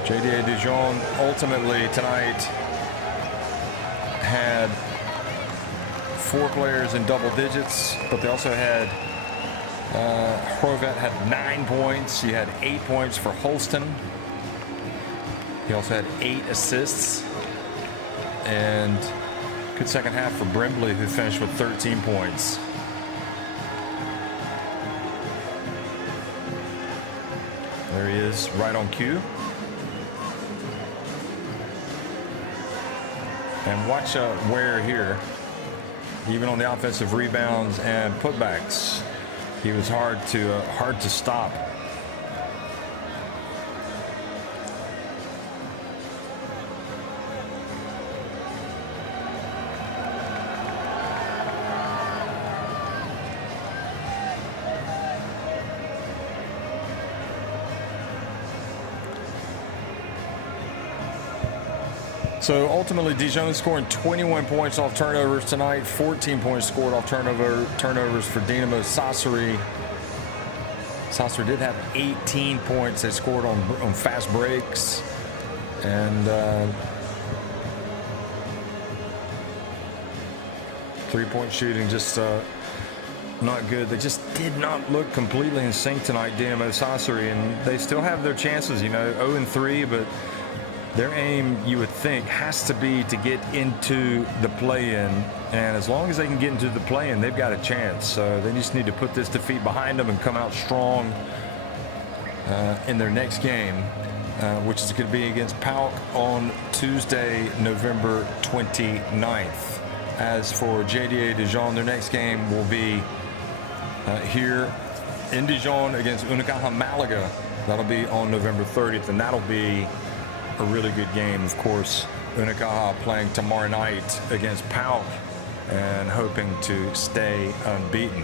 JDA Dijon ultimately tonight had 4 players in double digits, but they also had Horvat had 9 points. He had 8 points for Holston. He also had 8 assists, and good second half for Brimbley, who finished with 13 points. There he is, right on cue. And watch Ware here. Even on the offensive rebounds and putbacks, he was hard to stop. So ultimately, Dijon scoring 21 points off turnovers tonight, 14 points scored off turnovers for Dinamo Sassari. Sassari did have 18 points they scored on fast breaks, and 3-point shooting just not good. They just did not look completely in sync tonight, Dinamo Sassari, and they still have their chances, 0-3, but their aim, you would think, has to be to get into the play-in, and as long as they can get into the play-in, they've got a chance. So they just need to put this defeat behind them and come out strong in their next game, which is going to be against PAOK on Tuesday, November 29th. As for JDA Dijon, their next game will be here in Dijon against Unicaja Malaga. That'll be on November 30th, and that'll be a really good game. Of course, Unicaja playing tomorrow night against PAOK and hoping to stay unbeaten.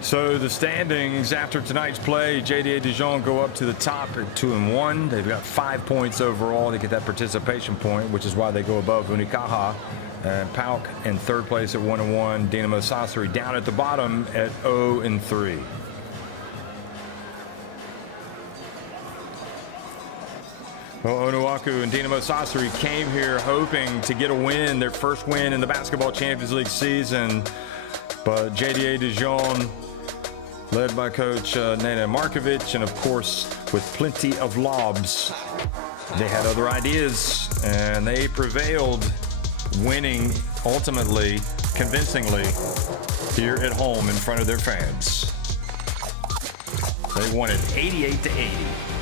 So the standings after tonight's play, JDA Dijon go up to the top at 2-1. They've got 5 points overall to get that participation point, which is why they go above Unicaja. And PAOK in 3rd place at 1-1. Dinamo Sassari down at the bottom at 0-3. Well, Onuaku and Dinamo Sassari came here hoping to get a win, their first win in the Basketball Champions League season. But JDA Dijon, led by Coach Nena Markovic, and of course with plenty of lobs, they had other ideas, and they prevailed, winning ultimately, convincingly, here at home in front of their fans. They won it 88-80.